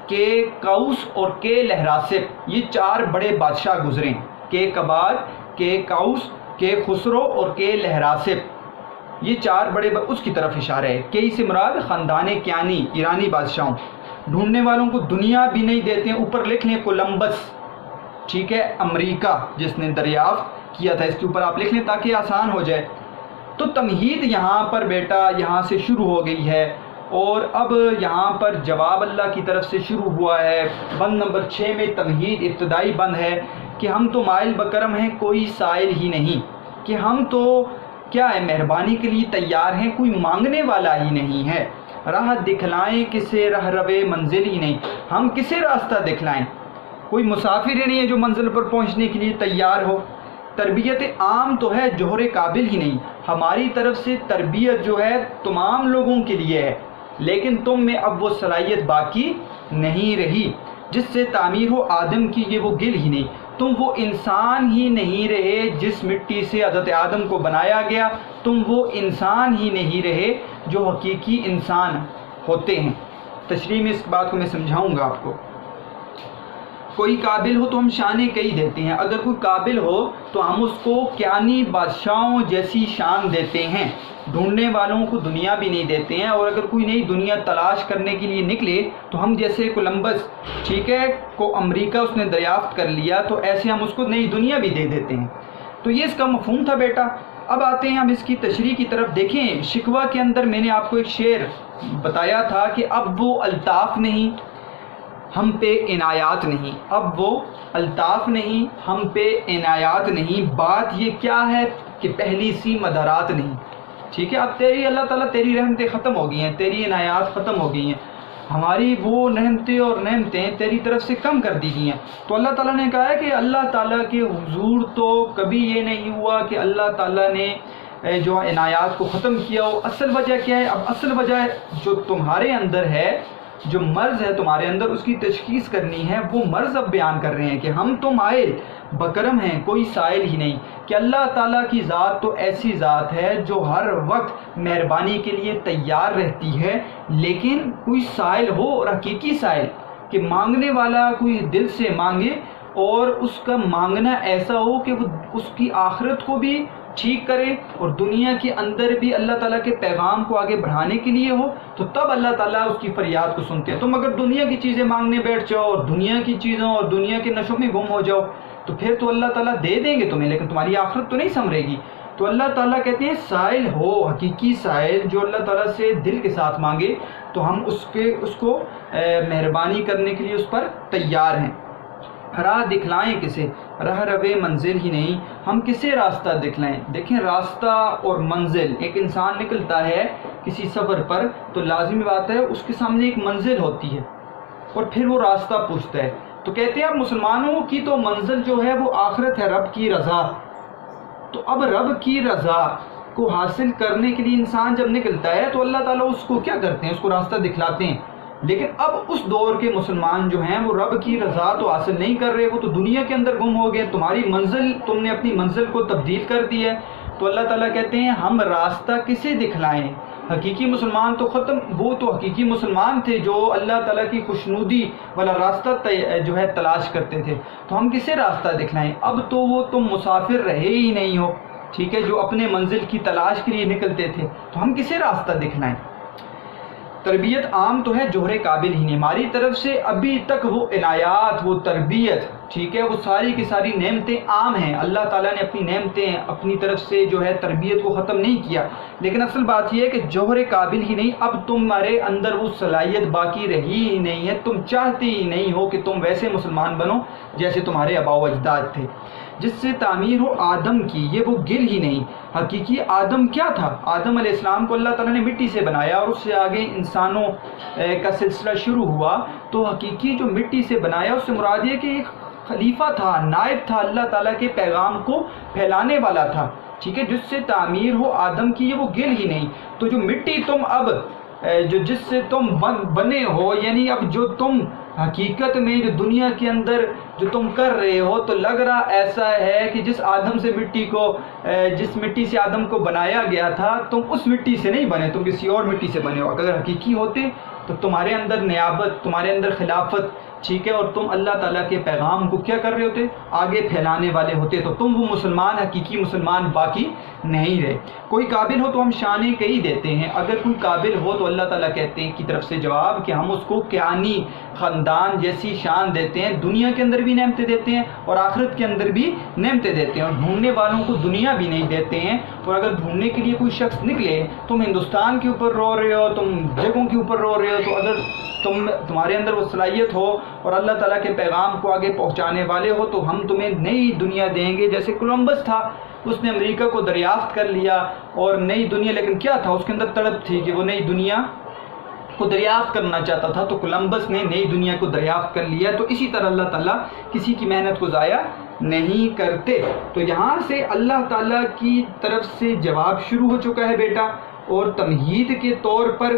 کے قوس اور کے لہراسپ، یہ 4 بڑے بادشاہ گزرے ہیں، کے کباد، کے قوس، کے خسرو اور کے لہراسپ، یہ 4 بڑے اس کی طرف اشارہ ہے۔ کئی سے مراد خاندان کیانی، ایرانی بادشاہوں، ڈھونڈنے والوں کو دنیا بھی نہیں دیتے ہیں، اوپر لکھ لیں کولمبس، ٹھیک ہے، امریکہ جس نے دریافت کیا تھا، اس کے اوپر آپ لکھ لیں تاکہ آسان ہو جائے۔ تو تمہید یہاں پر بیٹا یہاں سے شروع ہو گئی ہے، اور اب یہاں پر جواب اللہ کی طرف سے شروع ہوا ہے۔ بند نمبر 6 میں تمہید ابتدائی بند ہے کہ ہم تو مائل بکرم ہیں کوئی سائل ہی نہیں، کہ ہم تو کیا ہے مہربانی کے لیے تیار ہیں، کوئی مانگنے والا ہی نہیں ہے۔ راہ دکھلائیں کسے رہ روے منزل ہی نہیں، ہم کسے راستہ دکھلائیں، کوئی مسافر ہی نہیں ہے جو منزل پر پہنچنے کے لیے تیار ہو۔ تربیت عام تو ہے جوہر قابل ہی نہیں، ہماری طرف سے تربیت جو ہے تمام لوگوں کے لیے ہے، لیکن تم میں اب وہ صلاحیت باقی نہیں رہی جس سے تعمیر ہو آدم کی، یہ وہ گل ہی نہیں، تم وہ انسان ہی نہیں رہے جس مٹی سے حضرت آدم کو بنایا گیا، تم وہ انسان ہی نہیں رہے جو حقیقی انسان ہوتے ہیں۔ تشریح میں اس بات کو میں سمجھاؤں گا آپ کو۔ کوئی قابل ہو تو ہم شانیں کئی دیتے ہیں، اگر کوئی قابل ہو تو ہم اس کو کیانی بادشاہوں جیسی شان دیتے ہیں، ڈھونڈنے والوں کو دنیا بھی نہیں دیتے ہیں، اور اگر کوئی نئی دنیا تلاش کرنے کے لیے نکلے تو ہم جیسے کولمبس ٹھیک ہے کو امریکہ اس نے دریافت کر لیا تو ایسے ہم اس کو نئی دنیا بھی دے دیتے ہیں۔ تو یہ اس کا مفہوم تھا بیٹا۔ اب آتے ہیں ہم اس کی تشریح کی طرف۔ دیکھیں شکوہ کے اندر میں نے آپ کو ایک شعر بتایا تھا کہ اب وہ الطاف نہیں ہم پہ عنایات نہیں، اب وہ الطاف نہیں ہم پہ عنایات نہیں، بات یہ کیا ہے کہ پہلی سی مدارات نہیں، ٹھیک ہے۔ اب تیری اللہ تعالیٰ تیری رحمتیں ختم ہو گئی ہیں، تیری عنایات ختم ہو گئی ہیں، ہماری وہ رحمتیں اور نعمتیں تیری طرف سے کم کر دی گئی ہیں۔ تو اللہ تعالیٰ نے کہا ہے کہ اللہ تعالیٰ کے حضور تو کبھی یہ نہیں ہوا کہ اللہ تعالیٰ نے جو عنایات کو ختم کیا ہو۔ اصل وجہ کیا ہے؟ اب اصل وجہ جو تمہارے اندر ہے، جو مرض ہے تمہارے اندر، اس کی تشخیص کرنی ہے۔ وہ مرض اب بیان کر رہے ہیں کہ ہم تو مائل بکرم ہیں، کوئی سائل ہی نہیں، کہ اللہ تعالیٰ کی ذات تو ایسی ذات ہے جو ہر وقت مہربانی کے لیے تیار رہتی ہے، لیکن کوئی سائل ہو اور حقیقی سائل کہ مانگنے والا کوئی دل سے مانگے اور اس کا مانگنا ایسا ہو کہ وہ اس کی آخرت کو بھی ٹھیک کرے اور دنیا کے اندر بھی اللہ تعالیٰ کے پیغام کو آگے بڑھانے کے لیے ہو، تو تب اللہ تعالیٰ اس کی فریاد کو سنتے ہیں۔ تم اگر دنیا کی چیزیں مانگنے بیٹھ جاؤ اور دنیا کی چیزوں اور دنیا کے نشوں میں گم ہو جاؤ تو پھر تو اللہ تعالیٰ دے دیں گے تمہیں، لیکن تمہاری آخرت تو نہیں سنورے گی۔ تو اللہ تعالیٰ کہتے ہیں سائل ہو، حقیقی سائل جو اللہ تعالیٰ سے دل کے ساتھ مانگے تو ہم اس کو مہربانی کرنے کے لیے اس پر تیار ہیں۔ راہ دکھلائیں کسے، راہ روے منزل ہی نہیں، ہم کسے راستہ دکھلائیں۔ دیکھیں راستہ اور منزل، ایک انسان نکلتا ہے کسی سفر پر تو لازمی بات ہے اس کے سامنے ایک منزل ہوتی ہے اور پھر وہ راستہ پوچھتا ہے۔ تو کہتے ہیں اب مسلمانوں کی تو منزل جو ہے وہ آخرت ہے، رب کی رضا۔ تو اب رب کی رضا کو حاصل کرنے کے لیے انسان جب نکلتا ہے تو اللہ تعالیٰ اس کو کیا کرتے ہیں؟ اس کو راستہ دکھلاتے ہیں۔ لیکن اب اس دور کے مسلمان جو ہیں وہ رب کی رضا تو حاصل نہیں کر رہے، وہ تو دنیا کے اندر گم ہو گئے، تمہاری منزل تم نے اپنی منزل کو تبدیل کر دی ہے۔ تو اللہ تعالیٰ کہتے ہیں ہم راستہ کسے دکھلائیں؟ حقیقی مسلمان تو ختم، وہ تو حقیقی مسلمان تھے جو اللہ تعالیٰ کی خوشنودی والا راستہ جو ہے تلاش کرتے تھے، تو ہم کسے راستہ دکھلائیں؟ اب تو وہ تم مسافر رہے ہی نہیں ہو، ٹھیک ہے، جو اپنے منزل کی تلاش کے لیے نکلتے تھے، تو ہم کسے راستہ دکھلائیں؟ تربیت عام تو ہے جوہر قابل ہی نہیں، ہماری طرف سے ابھی تک وہ عنایات، وہ تربیت، ٹھیک ہے، وہ ساری کی ساری نعمتیں عام ہیں۔ اللہ تعالیٰ نے اپنی نعمتیں اپنی طرف سے جو ہے تربیت کو ختم نہیں کیا، لیکن اصل بات یہ ہے کہ جوہر قابل ہی نہیں، اب تمہارے اندر وہ صلاحیت باقی رہی ہی نہیں ہے، تم چاہتے ہی نہیں ہو کہ تم ویسے مسلمان بنو جیسے تمہارے آباء و اجداد تھے۔ جس سے تعمیر ہو آدم کی، یہ وہ گل ہی نہیں، حقیقی آدم کیا تھا؟ آدم علیہ السلام کو اللہ تعالیٰ نے مٹی سے بنایا اور اس سے آگے انسانوں کا سلسلہ شروع ہوا، تو حقیقی جو مٹی سے بنایا اس سے مراد یہ کہ ایک خلیفہ تھا، نائب تھا، اللہ تعالیٰ کے پیغام کو پھیلانے والا تھا، ٹھیک ہے۔ جس سے تعمیر ہو آدم کی، یہ وہ گل ہی نہیں۔ تو جو مٹی تم اب جس سے تم بنے ہو، یعنی اب جو تم حقیقت میں جو دنیا کے اندر جو تم کر رہے ہو، تو لگ رہا ایسا ہے کہ جس مٹی سے آدم کو بنایا گیا تھا، تم اس مٹی سے نہیں بنے، تم کسی اور مٹی سے بنے ہو۔ اگر حقیقی ہوتے تو تمہارے اندر نیابت، تمہارے اندر خلافت، ٹھیک ہے، اور تم اللہ تعالیٰ کے پیغام کو کیا کر رہے ہوتے؟ آگے پھیلانے والے ہوتے، تو تم وہ مسلمان، حقیقی مسلمان باقی نہیں رہے۔ کوئی قابل ہو تو ہم شانیں کئی دیتے ہیں، اگر کوئی قابل ہو تو اللہ تعالیٰ کہتے ہیں کی طرف سے جواب کہ ہم اس کو کیانی خاندان جیسی شان دیتے ہیں، دنیا کے اندر بھی نعمتیں دیتے ہیں اور آخرت کے اندر بھی نعمتیں دیتے ہیں، اور ڈھونڈنے والوں کو دنیا بھی نہیں دیتے ہیں۔ اور اگر ڈھونڈنے کے لیے کوئی شخص نکلے، تم ہندوستان کے اوپر رو رہے ہو، تم جگہوں کے اوپر رو رہے ہو، تو اگر تمہارے اندر وہ صلاحیت ہو اور اللہ تعالیٰ کے پیغام کو آگے پہنچانے والے ہو، تو ہم تمہیں نئی دنیا دیں گے۔ جیسے کولمبس تھا، اس نے امریکہ کو دریافت کر لیا اور نئی دنیا، لیکن کیا تھا اس کے اندر تڑپ تھی کہ وہ نئی دنیا کو دریافت کرنا چاہتا تھا، تو کولمبس نے نئی دنیا کو دریافت کر لیا۔ تو اسی طرح اللہ تعالیٰ کسی کی محنت کو ضائع نہیں کرتے۔ تو یہاں سے اللہ تعالیٰ کی طرف سے جواب شروع ہو چکا ہے بیٹا، اور تمہید کے طور پر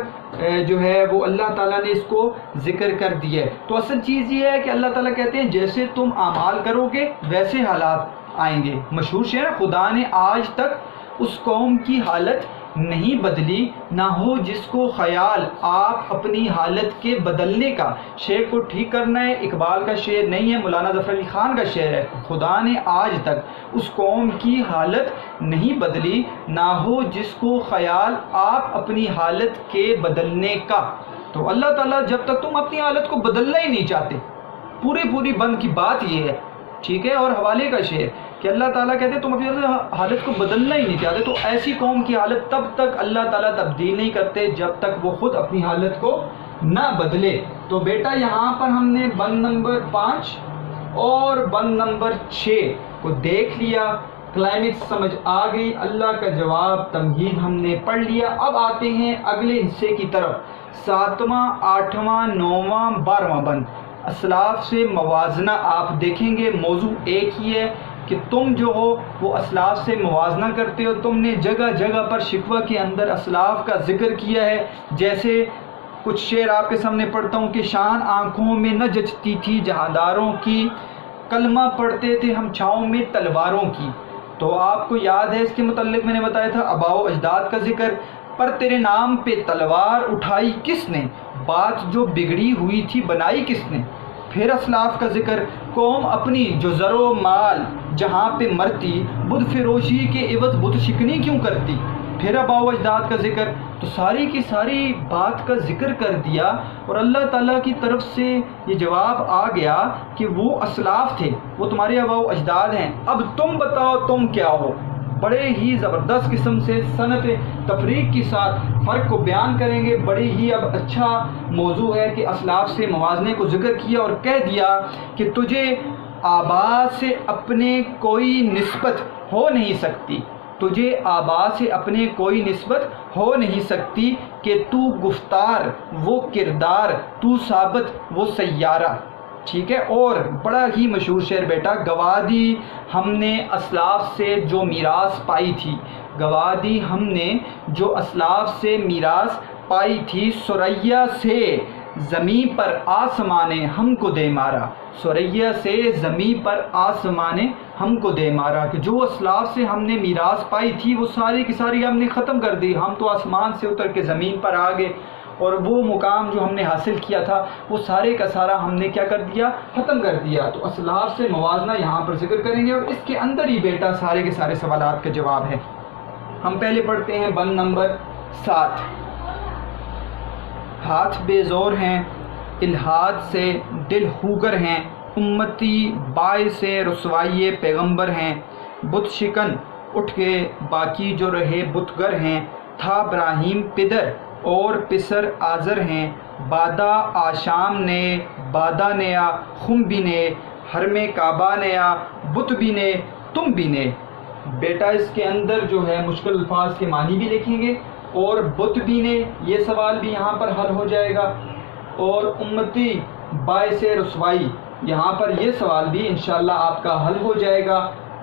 جو ہے وہ اللہ تعالیٰ نے اس کو ذکر کر دیا ہے۔ تو اصل چیز یہ ہے کہ اللہ تعالیٰ کہتے ہیں جیسے تم اعمال کرو گے ویسے حالات آئیں گے۔ مشہور شعر ہے، خدا نے آج تک اس قوم کی حالت نہیں بدلی، نہ ہو جس کو خیال آپ اپنی حالت کے بدلنے کا۔ شعر کو ٹھیک کرنا ہے، اقبال کا شعر نہیں ہے، مولانا ظفر علی خان کا شعر ہے۔ خدا نے آج تک اس قوم کی حالت نہیں بدلی، نہ ہو جس کو خیال آپ اپنی حالت کے بدلنے کا۔ تو اللہ تعالیٰ جب تک تم اپنی حالت کو بدلنا ہی نہیں چاہتے، پوری بند کی بات یہ ہے، ٹھیک ہے۔ اور حوالے کا شعر کہ اللہ تعالیٰ کہتے ہیں تم اپنی حالت کو بدلنا ہی نہیں چاہتے، تو ایسی قوم کی حالت تب تک اللہ تعالیٰ تبدیل نہیں کرتے جب تک وہ خود اپنی حالت کو نہ بدلے۔ تو بیٹا یہاں پر ہم نے بند نمبر 5 اور بند نمبر 6 کو دیکھ لیا، کلائمیکس سمجھ آ گئی، اللہ کا جواب تمہید ہم نے پڑھ لیا۔ اب آتے ہیں اگلے حصے کی طرف، 7واں 8واں 9واں 12واں بند، اسلاف سے موازنہ۔ آپ دیکھیں گے موضوع ایک ہی ہے کہ تم جو ہو وہ اسلاف سے موازنہ کرتے ہو۔ تم نے جگہ جگہ پر شکوہ کے اندر اسلاف کا ذکر کیا ہے، جیسے کچھ شعر آپ کے سامنے پڑھتا ہوں کہ شان آنکھوں میں نہ جچتی تھی جہانداروں کی، کلمہ پڑھتے تھے ہم چھاؤں میں تلواروں کی۔ تو آپ کو یاد ہے اس کے متعلق میں نے بتایا تھا آباء و اجداد کا ذکر، پر تیرے نام پہ تلوار اٹھائی کس نے، بات جو بگڑی ہوئی تھی بنائی کس نے۔ پھر اسلاف کا ذکر، قوم اپنی جو زر و مال جہاں پہ مرتی، بت فروشی کے عوض بت شکنی کیوں کرتی۔ پھر آباء و اجداد کا ذکر، تو ساری کی ساری بات کا ذکر کر دیا، اور اللہ تعالیٰ کی طرف سے یہ جواب آ گیا کہ وہ اسلاف تھے، وہ تمہارے آباء و اجداد ہیں، اب تم بتاؤ تم کیا ہو۔ بڑے ہی زبردست قسم سے صنعت تفریق کے ساتھ فرق کو بیان کریں گے۔ بڑی ہی اب اچھا موضوع ہے کہ اسلاف سے موازنے کو ذکر کیا اور کہہ دیا کہ تجھے آباء سے اپنے کوئی نسبت ہو نہیں سکتی، تجھے آباء سے اپنے کوئی نسبت ہو نہیں سکتی کہ تو گفتار وہ کردار، تو ثابت وہ سیارہ، ٹھیک ہے۔ اور بڑا ہی مشہور شعر بیٹا، گوادی ہم نے اسلاف سے جو میراث پائی تھی، گوادی ہم نے جو اسلاف سے میراث پائی تھی، ثریا سے زمین پر آسمان نے ہم کو دے مارا، ثریا سے زمین پر آسمان نے ہم کو دے مارا، کہ جو اسلاف سے ہم نے میراث پائی تھی وہ ساری کی ساری ہم نے ختم کر دی، ہم تو آسمان سے اتر کے زمین پر آ گئے، اور وہ مقام جو ہم نے حاصل کیا تھا وہ سارے کا سارا ہم نے کیا کر دیا، ختم کر دیا۔ تو اسلاف سے موازنہ یہاں پر ذکر کریں گے، اور اس کے اندر ہی بیٹا سارے کے سارے سوالات کا جواب ہے۔ ہم پہلے پڑھتے ہیں بند نمبر 7، ہاتھ بے زور ہیں الحاد سے دل ہوگر ہیں، امتی باعث رسوائی پیغمبر ہیں، بت شکن اٹھ کے باقی جو رہے بتگر ہیں، تھا ابراہیم پدر اور پسر آزر ہیں، بادہ آشام نے بادہ نیا خم بھی نے، حرم کعبہ نیا بت بھی نے تم بھی نے۔ بیٹا اس کے اندر جو ہے مشکل الفاظ کے معنی بھی لکھیں گے، اور بت بھی نے یہ سوال بھی یہاں پر حل ہو جائے گا، اور امتی باعث رسوائی یہاں پر یہ سوال بھی انشاءاللہ آپ کا حل ہو جائے گا۔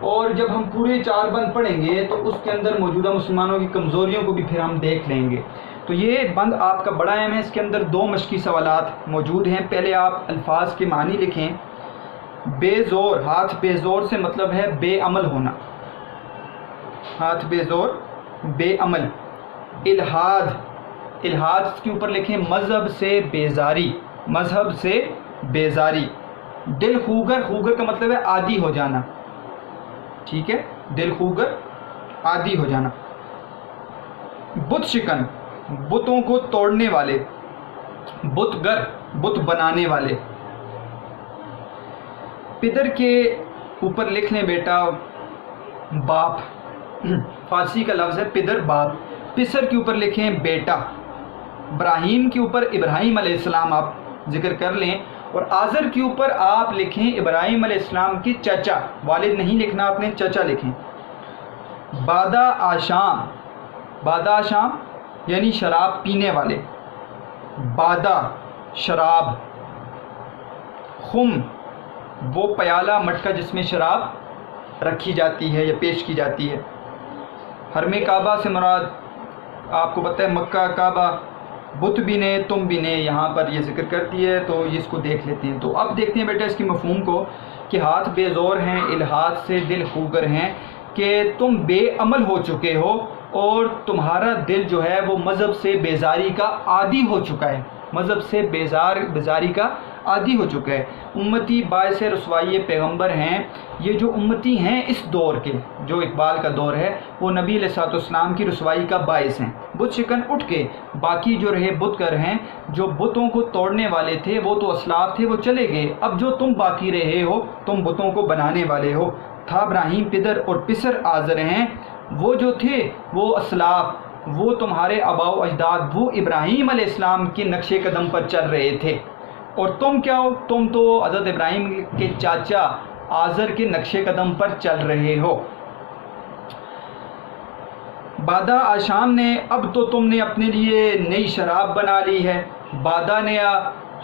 اور جب ہم پورے 4 بند پڑھیں گے تو اس کے اندر موجودہ مسلمانوں کی کمزوریوں کو بھی پھر ہم دیکھ لیں گے۔ تو یہ بند آپ کا بڑا اہم ہے، اس کے اندر 2 مشقی سوالات موجود ہیں۔ پہلے آپ الفاظ کے معنی لکھیں۔ بے زور، ہاتھ بے زور سے مطلب ہے بے عمل ہونا، ہاتھ بے زور بے عمل۔ الحاد، الحاد کے اوپر لکھیں مذہب سے بیزاری، مذہب سے بیزاری۔ دل خوگر، خوگر کا مطلب ہے عادی ہو جانا، ٹھیک ہے، دل خوگر عادی ہو جانا۔ بت شکن، بتوں کو توڑنے والے، بتگر بت بنانے والے۔ پدر کے اوپر لکھ لیں بیٹا باپ، فارسی کا لفظ ہے پدر باپ۔ پسر کے اوپر لکھیں بیٹا، ابراہیم کے اوپر ابراہیم علیہ السلام آپ ذکر کر لیں، اور آزر کے اوپر آپ لکھیں ابراہیم علیہ السلام کی چچا، والد نہیں لکھنا آپ نے، چچا لکھیں۔ بادہ آشام، بادہ آشام یعنی شراب پینے والے، بادہ شراب۔ خم وہ پیالہ مٹکا جس میں شراب رکھی جاتی ہے یا پیش کی جاتی ہے۔ حرم کعبہ سے مراد آپ کو پتہ ہے مکہ کعبہ، بت بھی نے تم بھی نے، یہاں پر یہ ذکر کرتی ہے، تو اس کو دیکھ لیتے ہیں۔ تو اب دیکھتے ہیں بیٹا اس کی مفہوم کو کہ ہاتھ بے زور ہیں، الحاد سے دل خوگر ہیں، کہ تم بے عمل ہو چکے ہو اور تمہارا دل جو ہے وہ مذہب سے بیزاری کا عادی ہو چکا ہے، مذہب سے بیزاری کا عادی ہو چکا ہے۔ امتی باعث رسوائی پیغمبر ہیں، یہ جو امتی ہیں اس دور کے، جو اقبال کا دور ہے، وہ نبی علیہ الصلوۃ والسلام کی رسوائی کا باعث ہیں۔ بت شکن اٹھ کے باقی جو رہے بت کر ہیں، جو بتوں کو توڑنے والے تھے وہ تو اسلاف تھے، وہ چلے گئے، اب جو تم باقی رہے ہو تم بتوں کو بنانے والے ہو۔ تھا ابراہیم پدر اور پسر آزر ہیں، وہ جو تھے وہ اسلاف، وہ تمہارے آباء و اجداد، وہ ابراہیم علیہ السلام کے نقش قدم پر چل رہے تھے، اور تم کیا ہو؟ تم تو حضرت ابراہیم کے چاچا آزر کے نقش قدم پر چل رہے ہو۔ بادہ آشام نے، اب تو تم نے اپنے لیے نئی شراب بنا لی ہے، بادہ نے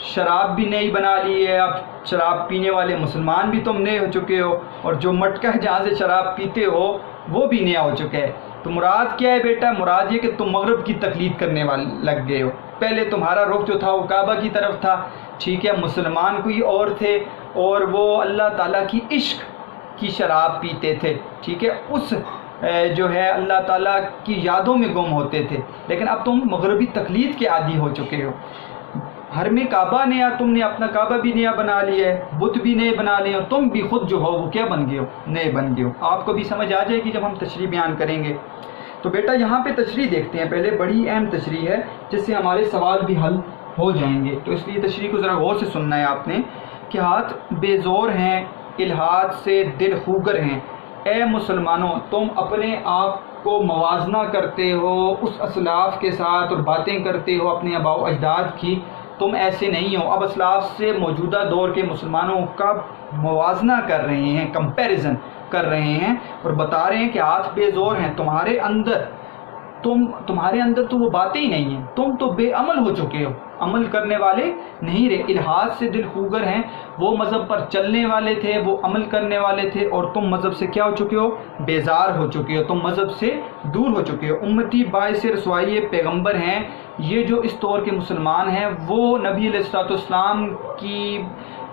شراب بھی نئی بنا لی ہے، اب شراب پینے والے مسلمان بھی تم نئے ہو چکے ہو، اور جو مٹکا ہے جہاں سے شراب پیتے ہو وہ بھی نیا ہو چکا ہے۔ تو مراد کیا ہے بیٹا؟ مراد یہ کہ تم مغرب کی تقلید کرنے والے لگ گئے ہو۔ پہلے تمہارا رخ جو تھا وہ کعبہ کی طرف تھا، ٹھیک ہے، مسلمان کوئی اور تھے، اور وہ اللہ تعالیٰ کی عشق کی شراب پیتے تھے، ٹھیک ہے، اس جو ہے اللہ تعالیٰ کی یادوں میں گم ہوتے تھے، لیکن اب تم مغربی تقلید کے عادی ہو چکے ہو۔ حرم کعبہ نیا، تم نے اپنا کعبہ بھی نیا بنا لیا ہے، بت بھی نئے بنا لیے، اور تم بھی خود جو ہو وہ کیا بن گئے ہو؟ نئے بن گئے ہو۔ آپ کو بھی سمجھ آ جائے گی جب ہم تشریح بیان کریں گے۔ تو بیٹا یہاں پہ تشریح دیکھتے ہیں، پہلے بڑی اہم تشریح ہے جس سے ہمارے سوال بھی حل ہو جائیں گے، تو اس لیے تشریح کو ذرا غور سے سننا ہے آپ نے، کہ ہاتھ بے زور ہیں، الحاد سے دل خوگر ہیں۔ اے مسلمانوں، تم اپنے آپ کو موازنہ کرتے ہو اس اسلاف کے ساتھ اور باتیں کرتے ہو اپنے آباء و اجداد کی، تم ایسے نہیں ہو۔ اب اسلاف سے موجودہ دور کے مسلمانوں کا موازنہ کر رہے ہیں، کمپیریزن کر رہے ہیں، اور بتا رہے ہیں کہ ہاتھ بے زور ہیں، تمہارے اندر تو وہ باتیں ہی نہیں ہیں، تم تو بے عمل ہو چکے ہو، عمل کرنے والے نہیں رہے۔ الحاد سے دل خوگر ہیں، وہ مذہب پر چلنے والے تھے، وہ عمل کرنے والے تھے، اور تم مذہب سے کیا ہو چکے ہو؟ بیزار ہو چکے ہو، تم مذہب سے دور ہو چکے ہو۔ امتی باعث رسوائی پیغمبر ہیں، یہ جو اس دور کے مسلمان ہیں وہ نبی علیہ الصلوۃ والسلام کی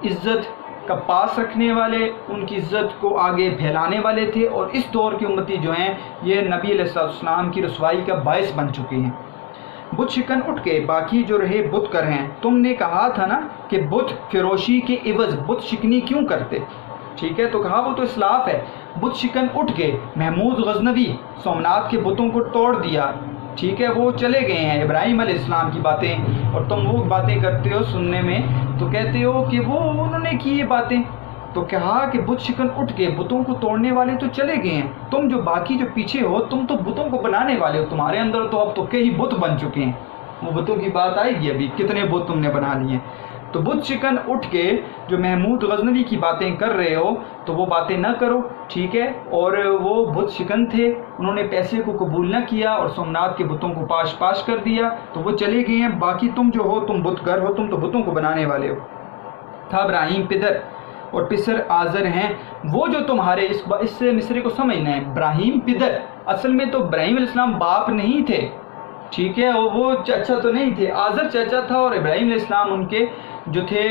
عزت کا پاس رکھنے والے، ان کی عزت کو آگے پھیلانے والے تھے، اور اس دور کی امتی جو ہیں یہ نبی علیہ الصلوۃ والسلام کی رسوائی کا باعث بن چکے ہیں۔ بت شکن اٹھ کے باقی جو رہے بت کر ہیں، تم نے کہا تھا نا کہ بت فروشی کے عوض بت شکنی کیوں کرتے، ٹھیک ہے، تو کہا وہ تو اسلاف ہے۔ بت شکن اٹھ کے محمود غزنوی سومنات کے بتوں کو توڑ دیا، ٹھیک ہے، وہ چلے گئے ہیں، ابراہیم علیہ السلام کی باتیں، اور تم وہ باتیں کرتے ہو سننے میں تو کہتے ہو کہ وہ انہوں نے کی یہ باتیں، تو کہا کہ بت شکن اٹھ کے بتوں کو توڑنے والے تو چلے گئے ہیں، تم جو باقی جو پیچھے ہو تم تو بتوں کو بنانے والے ہو، تمہارے اندر تو اب تو کئی بت بن چکے ہیں، وہ بتوں کی بات آئے گی ابھی، کتنے بت تم نے بنا لیے۔ تو بت شکن اٹھ کے جو محمود غزنوی کی باتیں کر رہے ہو تو وہ باتیں نہ کرو، ٹھیک ہے، اور وہ بت شکن تھے، انہوں نے پیسے کو قبول نہ کیا اور سومنات کے بتوں کو پاش کر دیا، تو وہ چلے گئے ہیں، باقی تم جو ہو تم بت گر ہو، تم تو بتوں کو بنانے والے ہو۔ تھا ابراہیم پدر اور پسر آزر ہیں، وہ جو تمہارے اس سے مصرے کو سمجھنا ہے، ابراہیم پدر، اصل میں تو ابراہیم علیہ السلام باپ نہیں تھے، ٹھیک ہے، وہ چچا تو نہیں تھے، آزر چچا تھا اور ابراہیم علیہ السلام ان کے جو تھے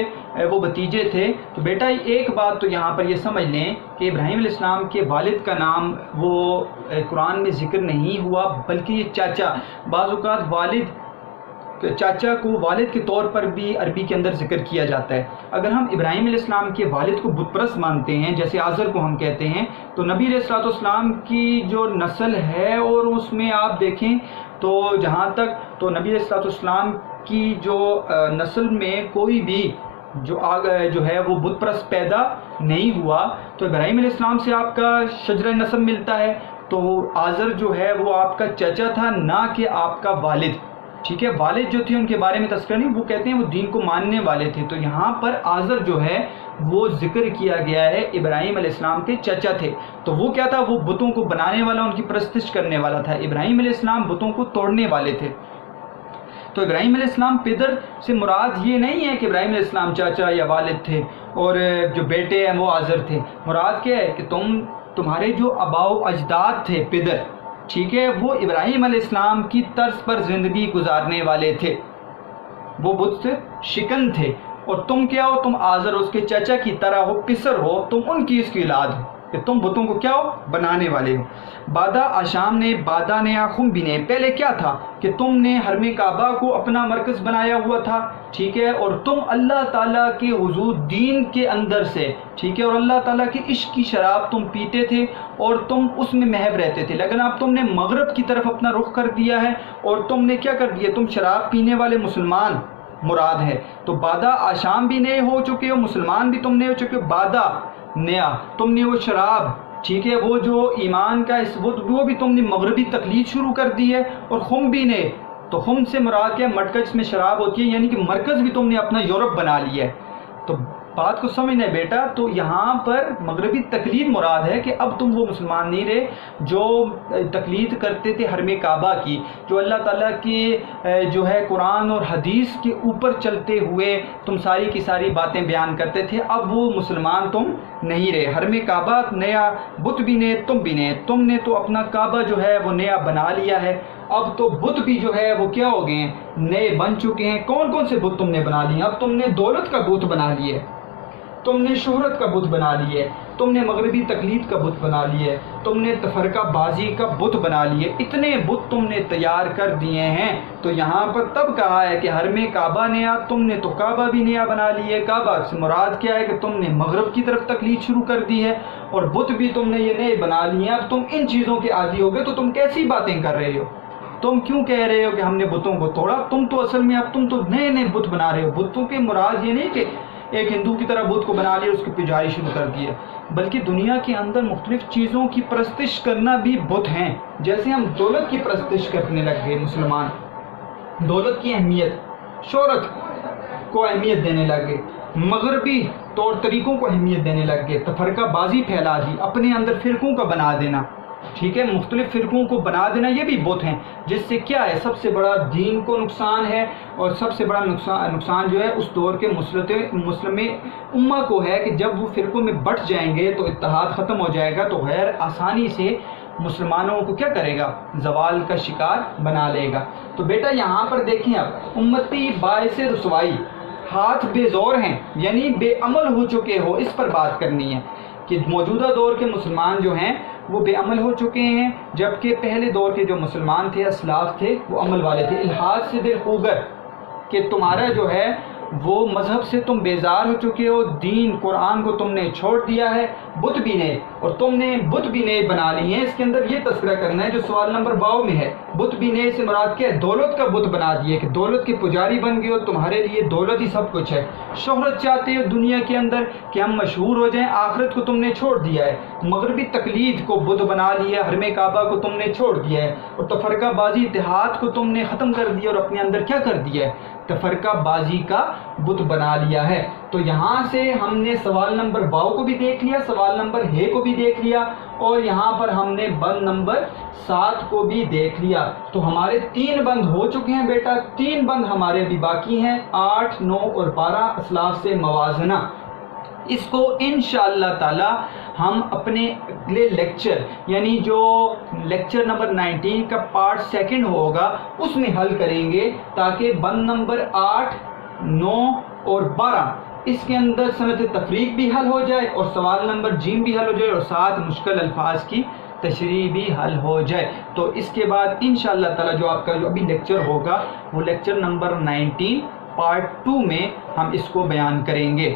وہ بھتیجے تھے۔ تو بیٹا ایک بات تو یہاں پر یہ سمجھ لیں کہ ابراہیم علیہ السلام کے والد کا نام وہ قرآن میں ذکر نہیں ہوا، بلکہ یہ چاچا، بعض اوقات والد چاچا کو والد کے طور پر بھی عربی کے اندر ذکر کیا جاتا ہے۔ اگر ہم ابراہیم علیہ السلام کے والد کو بت پرست مانتے ہیں، جیسے آزر کو ہم کہتے ہیں، تو نبی علیہ الصلوۃ والسلام کی جو نسل ہے اور اس میں آپ دیکھیں تو جہاں تک تو نبی علیہ الصلوۃ والسلام کی جو نسل میں کوئی بھی جو ہے وہ بت پرست پیدا نہیں ہوا، تو ابراہیم علیہ السلام سے آپ کا شجرہ نسب ملتا ہے، تو آزر جو ہے وہ آپ کا چچا تھا، نہ کہ آپ کا والد، ٹھیک ہے، والد جو تھے ان کے بارے میں تذکرہ نہیں، وہ کہتے ہیں وہ دین کو ماننے والے تھے، تو یہاں پر آزر جو ہے وہ ذکر کیا گیا ہے ابراہیم علیہ السلام کے چچا تھے، تو وہ کیا تھا، وہ بتوں کو بنانے والا، ان کی پرستش کرنے والا تھا، ابراہیم علیہ السلام بتوں کو توڑنے والے تھے۔ تو ابراہیم علیہ السلام پدر سے مراد یہ نہیں ہے کہ ابراہیم علیہ السلام چاچا یا والد تھے اور جو بیٹے ہیں وہ آزر تھے. مراد کیا ہے کہ تمہارے جو آباء و اجداد تھے پدر، ٹھیک ہے، وہ ابراہیم علیہ السلام کی طرز پر زندگی گزارنے والے تھے، وہ بت شکن تھے، اور تم کیا ہو؟ تم آزر اس کے چچا کی طرح ہو، پسر ہو، تم ان کی اس کی اولاد ہو کہ تم بتوں کو کیا ہو؟ بنانے والے ہو. بادا آشام نے بادا نے آخم بھی نے، پہلے کیا تھا کہ تم نے حرم کعبہ کو اپنا مرکز بنایا ہوا تھا، ٹھیک ہے، اور تم اللہ تعالیٰ کے حضور دین کے اندر سے، ٹھیک ہے، اور اللہ تعالیٰ کے عشق کی شراب تم پیتے تھے اور تم اس میں محو رہتے تھے. لیکن اب تم نے مغرب کی طرف اپنا رخ کر دیا ہے اور تم نے کیا کر دیا؟ تم شراب پینے والے مسلمان مراد ہے. تو بادا آشام بھی نئے ہو چکے ہو، مسلمان بھی تم نئے ہو چکے ہو. بادا نیا، تم نے وہ شراب، ٹھیک ہے، وہ جو ایمان کا وہ بھی تم نے مغربی تقلید شروع کر دی ہے. اور خم بھی نے، تو خم سے مراد کیا؟ مٹکا جس میں شراب ہوتی ہے، یعنی کہ مرکز بھی تم نے اپنا یورپ بنا لیا ہے. تو بات کو سمجھنا ہے بیٹا. تو یہاں پر مغربی تقلید مراد ہے کہ اب تم وہ مسلمان نہیں رہے جو تقلید کرتے تھے حرم کعبہ کی، جو اللہ تعالیٰ کی جو ہے قرآن اور حدیث کے اوپر چلتے ہوئے تم ساری کی ساری باتیں بیان کرتے تھے. اب وہ مسلمان تم نہیں رہے. حرم کعبہ نیا، بت بھی نے، تم بھی نے، تم نے تو اپنا کعبہ جو ہے وہ نیا بنا لیا ہے. اب تو بت بھی جو ہے وہ کیا ہو گئے ہیں؟ نئے بن چکے ہیں. کون کون سے بت تم نے بنا لیے؟ اب تم نے دولت کا بت بنا لیے، تم نے شہرت کا بت بنا لیے، تم نے مغربی تقلید کا بت بنا لیے، تم نے تفرقہ بازی کا بت بنا لیے. اتنے بت تم نے تیار کر دیے ہیں. تو یہاں پر تب کہا ہے کہ حرم کعبہ نیا، تم نے تو کعبہ بھی نیا بنا لیے. کعبہ سے مراد کیا ہے کہ تم نے مغرب کی طرف تقلید شروع کر دی ہے اور بت بھی تم نے یہ نئے بنا لیے. اب تم ان چیزوں کے عادی ہو گئے تو تم کیسی باتیں کر رہے ہو؟ تم کیوں کہہ رہے ہو کہ ہم نے بتوں کو توڑا؟ تم تو اصل میں اب تم تو نئے نئے بت بنا رہے ہو. بتوں کے مراد یہ نہیں کہ ایک ہندو کی طرح بت کو بنا لیا اور اس کی پجاری شروع کر دی ہے، بلکہ دنیا کے اندر مختلف چیزوں کی پرستش کرنا بھی بت ہیں. جیسے ہم دولت کی پرستش کرنے لگ گئے مسلمان، دولت کی اہمیت، شہرت کو اہمیت دینے لگ گئے، مغربی طور طریقوں کو اہمیت دینے لگ گئے، تفرقہ بازی پھیلا دی، اپنے اندر فرقوں کا بنا دینا، ٹھیک ہے، مختلف فرقوں کو بنا دینا، یہ بھی بت ہیں. جس سے کیا ہے؟ سب سے بڑا دین کو نقصان ہے، اور سب سے بڑا نقصان جو ہے اس دور کے مسلم امہ کو ہے کہ جب وہ فرقوں میں بٹ جائیں گے تو اتحاد ختم ہو جائے گا، تو غیر آسانی سے مسلمانوں کو کیا کرے گا؟ زوال کا شکار بنا لے گا. تو بیٹا یہاں پر دیکھیں، اب امتی باعث رسوائی، ہاتھ بے زور ہیں یعنی بے عمل ہو چکے ہو، اس پر بات کرنی ہے کہ موجودہ دور کے مسلمان جو ہیں وہ بے عمل ہو چکے ہیں، جبکہ پہلے دور کے جو مسلمان تھے، اسلاف تھے، وہ عمل والے تھے. الحاظ سے دل خوگر کہ تمہارا جو ہے وہ مذہب سے تم بیزار ہو چکے ہو، دین قرآن کو تم نے چھوڑ دیا ہے، بت بھی نے، اور تم نے بت بھی نے بنا لی ہیں. اس کے اندر یہ تذکرہ کرنا ہے جو سوال نمبر 52 میں ہے. بت بھی نے سے مراد کیا ہے؟ دولت کا بت بنا دیے کہ دولت کے پجاری بن گئے ہو، تمہارے لیے دولت ہی سب کچھ ہے. شہرت چاہتے ہو دنیا کے اندر کہ ہم مشہور ہو جائیں، آخرت کو تم نے چھوڑ دیا ہے. مغربی تقلید کو بت بنا لیا، حرم کعبہ کو تم نے چھوڑ دیا ہے، اور تفرقہ بازی اتحاد کو تم نے ختم کر دیا اور اپنے اندر کیا کر دیا ہے؟ تفرقہ بازی کا بت بنا لیا ہے. تو یہاں سے ہم نے سوال نمبر 52 کو بھی دیکھ لیا، سوال نمبر 1 کو بھی دیکھ لیا، اور یہاں پر ہم نے بند نمبر 7 کو بھی دیکھ لیا. تو ہمارے 3 بند ہو چکے ہیں بیٹا. 3 بند ہمارے بھی باقی ہیں، 8، 9 اور 12 اسلاف سے موازنہ. اس کو انشاءاللہ تعالی ہم اپنے اگلے لیکچر یعنی جو لیکچر نمبر 19 کا پارٹ 2 ہوگا اس میں حل کریں گے، تاکہ بند نمبر 8، 9 اور 12 اس کے اندر صنعت تفریق بھی حل ہو جائے اور سوال نمبر جیم بھی حل ہو جائے اور ساتھ مشکل الفاظ کی تشریح بھی حل ہو جائے. تو اس کے بعد انشاءاللہ تعالی جو آپ کا جو ابھی لیکچر ہوگا وہ لیکچر نمبر 19 پارٹ 2 میں ہم اس کو بیان کریں گے.